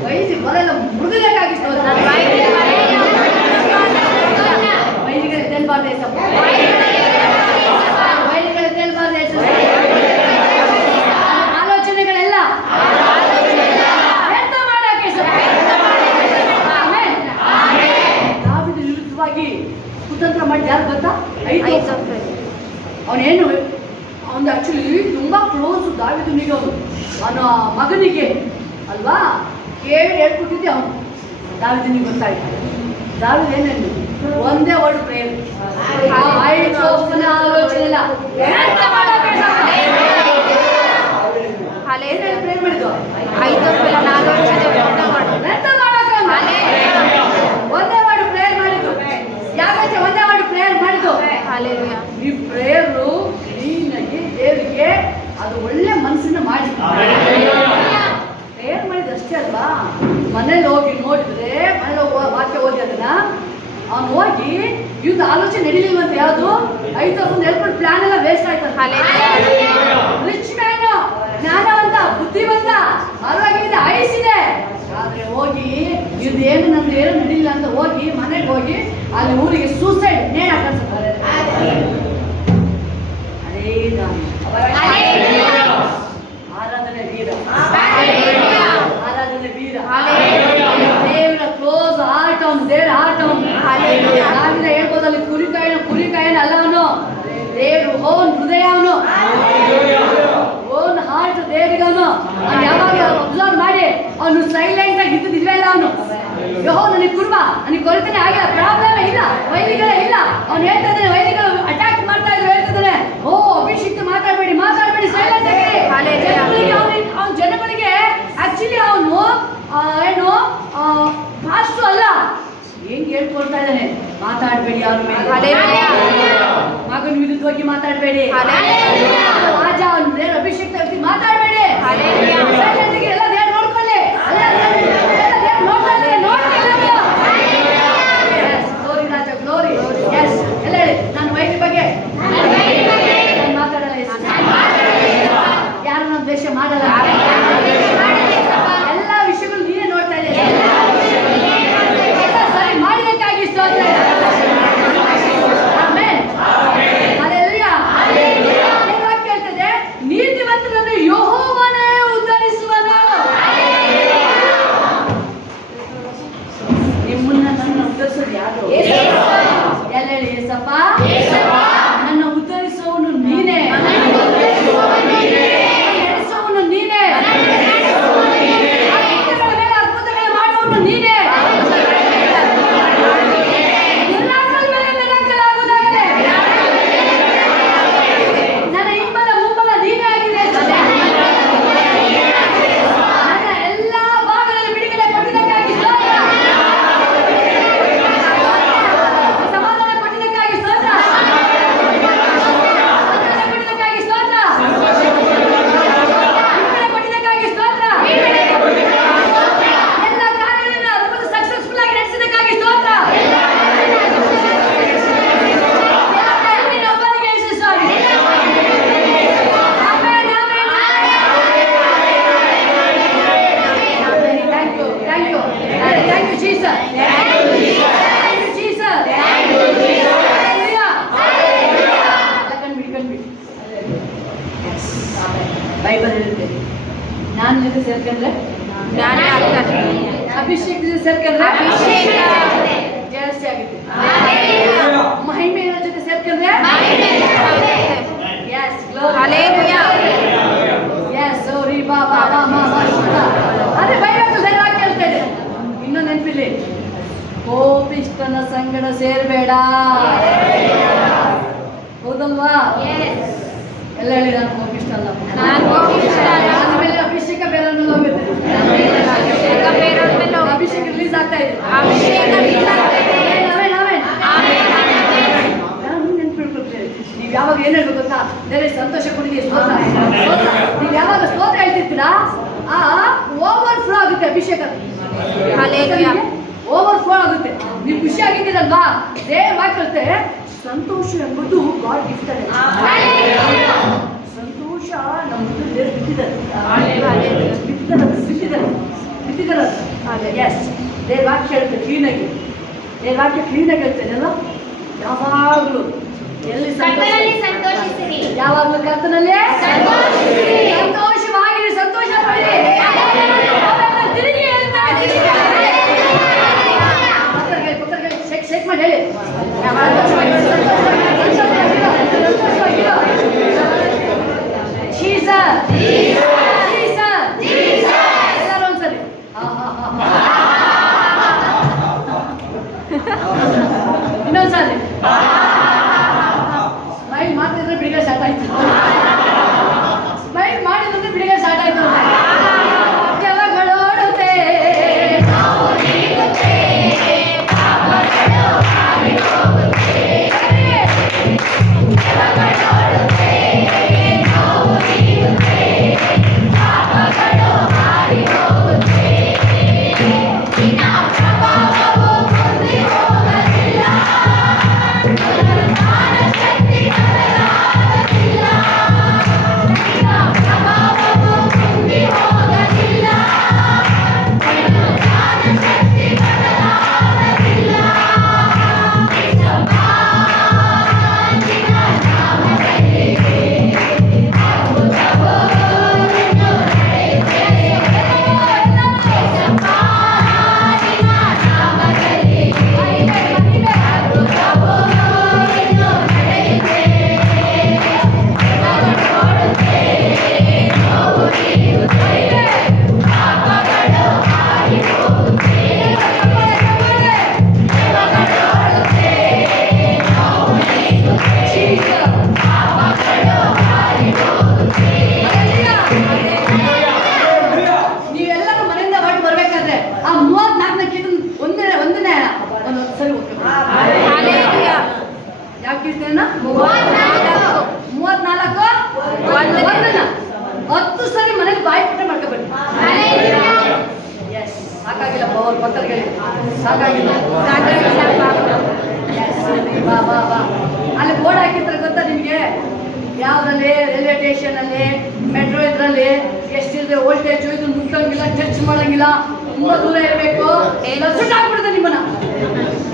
ವೈದ್ಯ ಬರಲ್ಲ ಮೃದುಲೆಗಾಗಿ ವೈದಿಕರ ತೆಲ್ಬಾರ್ದೆ ವೈದಿಕರ ತೆಲ್ಬಾರ್ದೆ ಆಲೋಚನೆಗಳೆಲ್ಲ ವ್ಯರ್ಥ ಮಾಡಕ್ಕೆ ದಾವೀದನ ವಿರುದ್ಧವಾಗಿ ಕುತಂತ್ರ ಮಾಡಿ ಯಾರು ಗೊತ್ತಾ? ಅವನೇನು ಅವನು ಆಕ್ಚುಲಿ ತುಂಬಾ ಕ್ಲೋಸ್ ದಾವೀದನಿಗೆ, ಅವನ ಮಗನಿಗೆ ಅಲ್ವಾ ಕೇಳಿ ಹೇಳ್ಕೊಟ್ಟಿದ್ದೆ ಅವನು. ದಾವೀದನಿಗೆ ಗೊತ್ತಾಯ್ತು. ದಾವೀದ ಏನೇನು ಒಂದೇ ವರ್ಡ್ ಪ್ರೇಯರ್, ಆಲೋಚನೆ ಇಲ್ಲ. ವ್ಯರ್ಥ ಮಾಡಿದ್ದು ವ್ಯರ್ಥ ಮಾಡಕ್ಕೆ ಒಂದೇ ವರ್ಡ್ ಪ್ರೇಯರ್ ಮಾಡಿದ್ದು. ಯಾಕಂದ್ರೆ ಒಂದೇ ವರ್ಡ್ ಪ್ರೇಯರ್ ಮಾಡಿದ್ದು. ಈ ಪ್ರೇಯರು ಕ್ಲೀನಾಗಿ ದೇವರಿಗೆ ಅದು ಒಳ್ಳೆ ಮನಸ್ಸಿನ ಮಾಡಿ ಪ್ರೇಯರ್ ಮಾಡಿದ್ದು ಅಷ್ಟೇ ಅಲ್ವಾ. ಮನೇಲಿ ಹೋಗಿ ನೋಡಿದ್ರೆ, ಮನೇಲಿ ವಾಕ್ಯ ಓದಿ ಅದನ್ನ ಅವ್ನು ಹೋಗಿ ಇವ್ದು ಆಲೋಚನೆ ನಡೀಲಿಲ್ವಂತ. ಯಾವುದು 5,000 ಹೇಳ್ಕೊಂಡು ಪ್ಲಾನ್ ಎಲ್ಲ ವೇಸ್ಟ್ ಆಯ್ತಂತ. ರಿಚ್ ಮ್ಯಾನ್, ಜ್ಞಾನವಂತ, ಬುದ್ಧಿವಂತ, ಆರೋಗ್ಯದಿಂದ ಆಯುಸಿದೆ, ಆದ್ರೆ ಹೋಗಿ ಇವ್ದು ಏನು ನಮ್ದು ಏನು ನಡೀಲಿಲ್ಲ ಅಂತ ಹೋಗಿ ಮನೆಗೆ ಹೋಗಿ ಅಲ್ಲಿ ಊರಿಗೆ ಸೂಸೈಡ್ ನೇಣು ಹಾಕಿಸ್ತಾರೆ. ಅದೇ ಆರಾಧನೆ ವೀರ, ಆರಾಧನೆ ವೀರ, ದೇವರ ಕ್ಲೋಸ್ ಹಾರ್ಟ್ ಅವನು, ದೇವರ ಹಾರ್ಟ್ ಅವನು. ನಾವಿಂದ ಹೇಳ್ಬೋದಲ್ಲಿ ಕುರಿಕಾಯನ ಅಲ್ಲ ಅವನು, ದೇವರು ಓನ್ ಹೃದಯ ಅವನು, ಓನ್ ಹಾರ್ಟ್ ದೇವರಿಗೆ ಅವನು. ಅವ್ನು ಯಾವಾಗ ಅಬ್ಸರ್ವ್ ಮಾಡಿ ಅವನು ಸೈಲೆಂಟ್ ಆಗಿ ಇದ್ದಿದ್ವೇ ಇಲ್ಲ ಅವನು. ಯಹೋ ನನಗೆ ಕುರ್ಬ, ನನಗೆ ಕೊರತೆನೆ ಆಗಿಲ್ಲ, ಪ್ರಾಬ್ಲಮ್ ಇಲ್ಲ, ವೈಲಿಗಳೇ ಇಲ್ಲ. ಅವ್ನು ಹೇಳ್ತಾ ಇದ್ದಾನೆ, ವೈಲಿಗಳು ಅಟ್ಯಾಕ್ ಮಾಡ್ತಾ ಇದ್ರು, ಹೇಳ್ತಿದ್ದಾನೆ ಓ ಅಭಿಷಿಕ್ತ ಮಾತಾಡಬೇಡಿ ಸೈಲೆಂಟ್ ಆಗಿ. ಅವನ ಜನಗಳಿಗೆ ಆಕ್ಚುಲಿ ಅವನು ಏನು ಪಾಸ್ಟು ಅಲ್ಲ, ಹೆಂಗ್ ಹೇಳ್ಕೊಳ್ತಾ ಇದ್ದಾನೆ, ಮಾತಾಡಬೇಡಿ ಅವ್ರ ಮೇಲೆ, ಮಗನ ವಿರುದ್ಧವಾಗಿ ಮಾತಾಡಬೇಡಿ, ರಾಜ ಅವನ ದೇವ್ರ ಅಭಿಷೇಕ ಮಾತಾಡಬೇಡಿ, ಎಲ್ಲ ದೇವ್ರು ನೋಡ್ಕೊಳ್ಳಿ, ದೇವ್ರು ನೋಡ್ತಾ ಇದ್ದಾರೆ, ಗ್ಲೋರಿ ರಾಜ ಗ್ಲೋರಿ. ಎಸ್ ಎಲ್ಲ ಹೇಳಿ, ನಾನು ವೈದ್ಯ ಬಗ್ಗೆ ಮಾತಾಡಲ್ಲ, ಯಾರು ನಮ್ಮ ದೇಶ ಮಾಡಲ್ಲ, ಎಲ್ಲ ವಿಷಯಗಳು ನೀನೇ ನೋಡ್ತಾ ಇದ್ದೀಯ, ಸರಿ ಮಾಡಿದಕ್ಕಾಗಿ ಸ್ತೋತ್ರ. Amen, hallelujah. ಏನು ವಾಕ್ಯ ಹೇಳ್ತದೆ? ನೀತಿವಂತರನ್ನು ಯೆಹೋವನೇ ಉದ್ಧರಿಸುವನು. ನಿಮ್ಮನ್ನ ನನ್ನ ಉದ್ಧರಿಸೋದು ಯಾರು? ಎಲ್ಲ ಹೇಳಿ, ಏಸಪ್ಪ ನನ್ನ ಉದ್ಧರಿಸುವವನು ನೀನೇ, ನಡೆಸುವವನು ನೀನೇ, ಅದ್ಭುತಗಳ ಮಾಡುವವನು ನೀನೇ, ನನ್ನ ಹಿಂಬಲ ಮುಂಬಲ ನೀನೇ ಆಗಿದೆ. ನನ್ನ ಎಲ್ಲ ಭಾಗಗಳಲ್ಲಿ ಬಿಡುಗಡೆ ಕೊಟ್ಟಿದ್ದಕ್ಕಾಗಿ ಸಮಾಧಾನ ಕೊಟ್ಟಿದ್ದಕ್ಕಾಗಿ ಸ್ತೋತ್ರ. ಜೊತೆ ಸೇರ್ಕೊಂಡ್ರೆ ಜ್ಞಾನ ಆಗ್ತಾನೆ. ಅಭಿಷೇಕ ಜೊತೆ ಸೇರ್ಕೊಂಡ್ರೆ ಅಭಿಷೇಕ ಜಾಸ್ತಿ ಆಗುತ್ತೆ. ಮಹಿಮೆ ಜೊತೆ ಸೇರ್ಕೊಂಡ್ರೆ yes glory Hallelujah. yes sorry ಬಾಬಾ ಅದೇ ಬೈಬಲ್ ಧೈರ್ಯವಾಗಿ ಹೇಳ್ತಾ ಇದೆ. ಇನ್ನೂ ನೆನಪಿಲ್ಲಿ, ಕೋಪಿಷ್ಟನ ಸಂಗಡ ಸೇರಬೇಡ. ಹೌದಲ್ವಾ? ಎಲ್ಲ ಹೇಳಿ, ನಾನು ಕೋಪಿಷ್ಟ ಅಲ್ಲ. ನಾನು ಕೋಪಿಷ್ಟ ಅಲ್ಲ. ನನ್ನ ಮೇಲೆ ಅಭಿಷೇಕ ಬೇರೆ ಹೋಗುತ್ತೆ. ಅಭಿಷೇಕ ಬೇರೆಯವ್ರ ಮೇಲೆ ಹೋಗುತ್ತೆ. ಅಭಿಷೇಕ ರಿಲೀಸ್ ಆಗ್ತಾ ಇದೆ. ಅಭಿಷೇಕ release ಆಗ್ತಾ ಇದೆ. ನಾವೇ ನಾನು ನೆನ್ಪಿಡ್ಕೊಳ್ತೇನೆ. ನೀವು ಯಾವಾಗ ಏನ್ ಹೇಳ್ಬೇಕು ಗೊತ್ತಾ? ಬೇರೆ ಸಂತೋಷ ಕೊಡಿ, ಸ್ತೋತ್ರ. ನೀವು ಯಾವಾಗ ಸ್ತೋತ್ರ ಹೇಳ್ತಿರ್ತೀರಾ, ಆ ಓವರ್ ಫ್ಲೋ ಆಗುತ್ತೆ ಅಭಿಷೇಕ. Hallelujah. ಓವರ್ ಫ್ಲೋ ಆಗುತ್ತೆ. ನೀವು ಖುಷಿ ಆಗಿದ್ದೀರಲ್ವಾ, ದೇವ್ರ ವಾಕ್ಯತೆ ಸಂತೋಷ ಎಂಬುದು ಗಾಡ್ ಗಿಫ್ಟ್. ಸಂತೋಷ ನಮ್ಮದು ದೇವ್ರು ಬಿಟ್ಟಿದ್ದಾರೆ. ಎಸ್, ದೇವ್ರ ವಾಕ್ಯ ಹೇಳುತ್ತೆ ಕ್ಲೀನಾಗಿ. ದೇವ್ರ ವಾಕ್ಯ ಕ್ಲೀನಾಗಿ ಹೇಳ್ತೇನೆ ಅಲ್ಲ, ಯಾವಾಗಲೂ ಎಲ್ಲಿ ಸಂತೋಷಿಸಿರಿ. ಯಾವಾಗಲೂ ಕರ್ತನಲ್ಲಿ ಸಂತೋಷಿಸಿರಿ. ಸಂತೋಷವಾಗಿರಿ, ಸಂತೋಷ ಪಡಿ. ತಿರುಗಿ ಹೇಳ್ತಾರೆ, ಶೇಕ್ ಮಾಡಿ ಹೇಳಿ. ಎಲ್ಲರೂ ಒಂದ್ಸರಿ ಇನ್ನೊಂದ್ಸರಿ ಸ್ಮೈಲ್ ಮಾಡ್ತಿದ್ರೆ ಬಿಡಿಗೆ ಸ್ಟಾರ್ಟ್ ಆಯ್ತು. ಸ್ಮೈಲ್ ಮಾಡಿದ್ರೆ ಬಿಡಿಗೆ ಸ್ಟಾರ್ಟ್ ಆಯ್ತು. ಕೆಲಗಳೋಡುತ್ತೆ ನೀವೆಲ್ಲರೂ ಮನೆಯಿಂದ ಹೊರಟು ಬರ್ಬೇಕಾದ್ರೆ ಆ 34 ಒಂದನೇ ಒಂದು ಸರಿ ಹೋಗ್ಬೇಕು. Hallelujah. ಯಾವ ಕೀರ್ತನೆನ? 34 10 ಸರಿ ಮನೇಲಿ ಬಾಯಿ ಪುಟ್ಟ ಮಾಡ್ಕೊಬನ್ನಿ. ಎಸ್, ಸಾಕಾಗಿಲ್ಲ ಅವ್ರ ಪಕ್ಕದಲ್ಲಿ ಸಾಕಾಗಿಲ್ಲ. ಬಾ ಬಾ ಬಾ. ಅಲ್ಲಿ ಬೋರ್ಡ್ ಹಾಕಿರ್ತಾರೆ ಗೊತ್ತಾ ನಿಮಗೆ? ಯಾವ್ದ್ರಲ್ಲಿ? ರೈಲ್ವೆ ಸ್ಟೇಷನ್ ಅಲ್ಲಿ, ಮೆಟ್ರೋ ಇದ್ರಲ್ಲಿ ಎಷ್ಟಿದ್ರೆ ವೋಲ್ಟೇಜ್ ಇದು ಮುಟ್ಟಂಗಿಲ್ಲ, ಟಚ್ ಮಾಡಂಗಿಲ್ಲ, ತುಂಬಾ ದೂರ ಇರಬೇಕು. ಸುಟ್ಟಾಕ್ಬಿಡುತ್ತೆ ನಿಮ್ಮನ್ನ.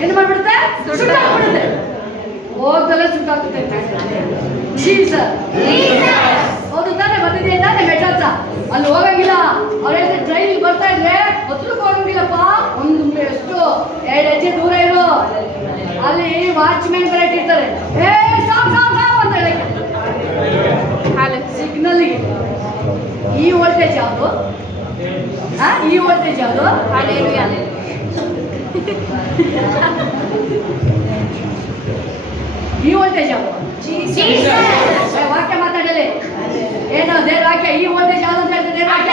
ಏನು ಮಾಡ್ಬಿಡುತ್ತೆ? ಸುಟ್ಟಾಕ್ಬಿಡುತ್ತೆ. ಹೋಗ್ದಲ್ಲೇ ಸುಟ್ಟಾಕ್ಬಿಡುತ್ತೆ. ಹೌದು ತಾನೇ? ಬಂದಿದೆ ತಾನೇ ಮೆಟ್ರೋ ಹತ್ರ? ಅಲ್ಲಿ ಹೋಗಂಗಿಲ್ಲ. ಅವ್ರ ಹೇಳ್ತಾರೆ ಟ್ರೈನಿಗೆ ಬರ್ತಾ ಇದ್ರೆ ಹತ್ರಕ್ಕೆ ಹೋಗಂಗಿಲ್ಲಪ್ಪ, ಒಂದು ಎಷ್ಟು 2 ಹೆಜ್ಜೆ ದೂರ ಇರು. ಅಲ್ಲಿ ವಾಚ್ಮ್ಯಾನ್ ಕರೆಕ್ಟ್ ಇರ್ತಾರೆ, ಏ ಸಾಪ್ ಸಾಪ್ ಸಾಪ್ ಅಂತ ಹೇಳಕ್ಕೆ. ಸಿಗ್ನಲ್ಗೆ ಈ ವೋಲ್ಟೇಜ್ ಯಾವುದು? ಈ ವೋಲ್ಟೇಜ್ ಯಾವುದು? Hallelujah. ಈ ವೋಲ್ಟೇಜ್ ಯಾವುದು? ವಾಕ್ಯ ಮಾತಾಡಲಿ. ಏನು ದೇವ್ರ ವಾಕ್ಯ? ಈ ವೋಲ್ಟೇಜ್ ಯಾವುದು ಅಂತ ಹೇಳ್ತಾರೆ ದೇವ್ರ ವಾಕ್ಯ.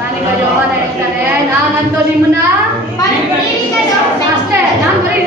ನಾನೀಗ ಯೋಹಾನ ಹೇಳ್ತಾನೆ, ನಾನಂತೂ ನಿಮ್ಮನ್ನ ಅಷ್ಟೇ, ನಾನು ಬರೀ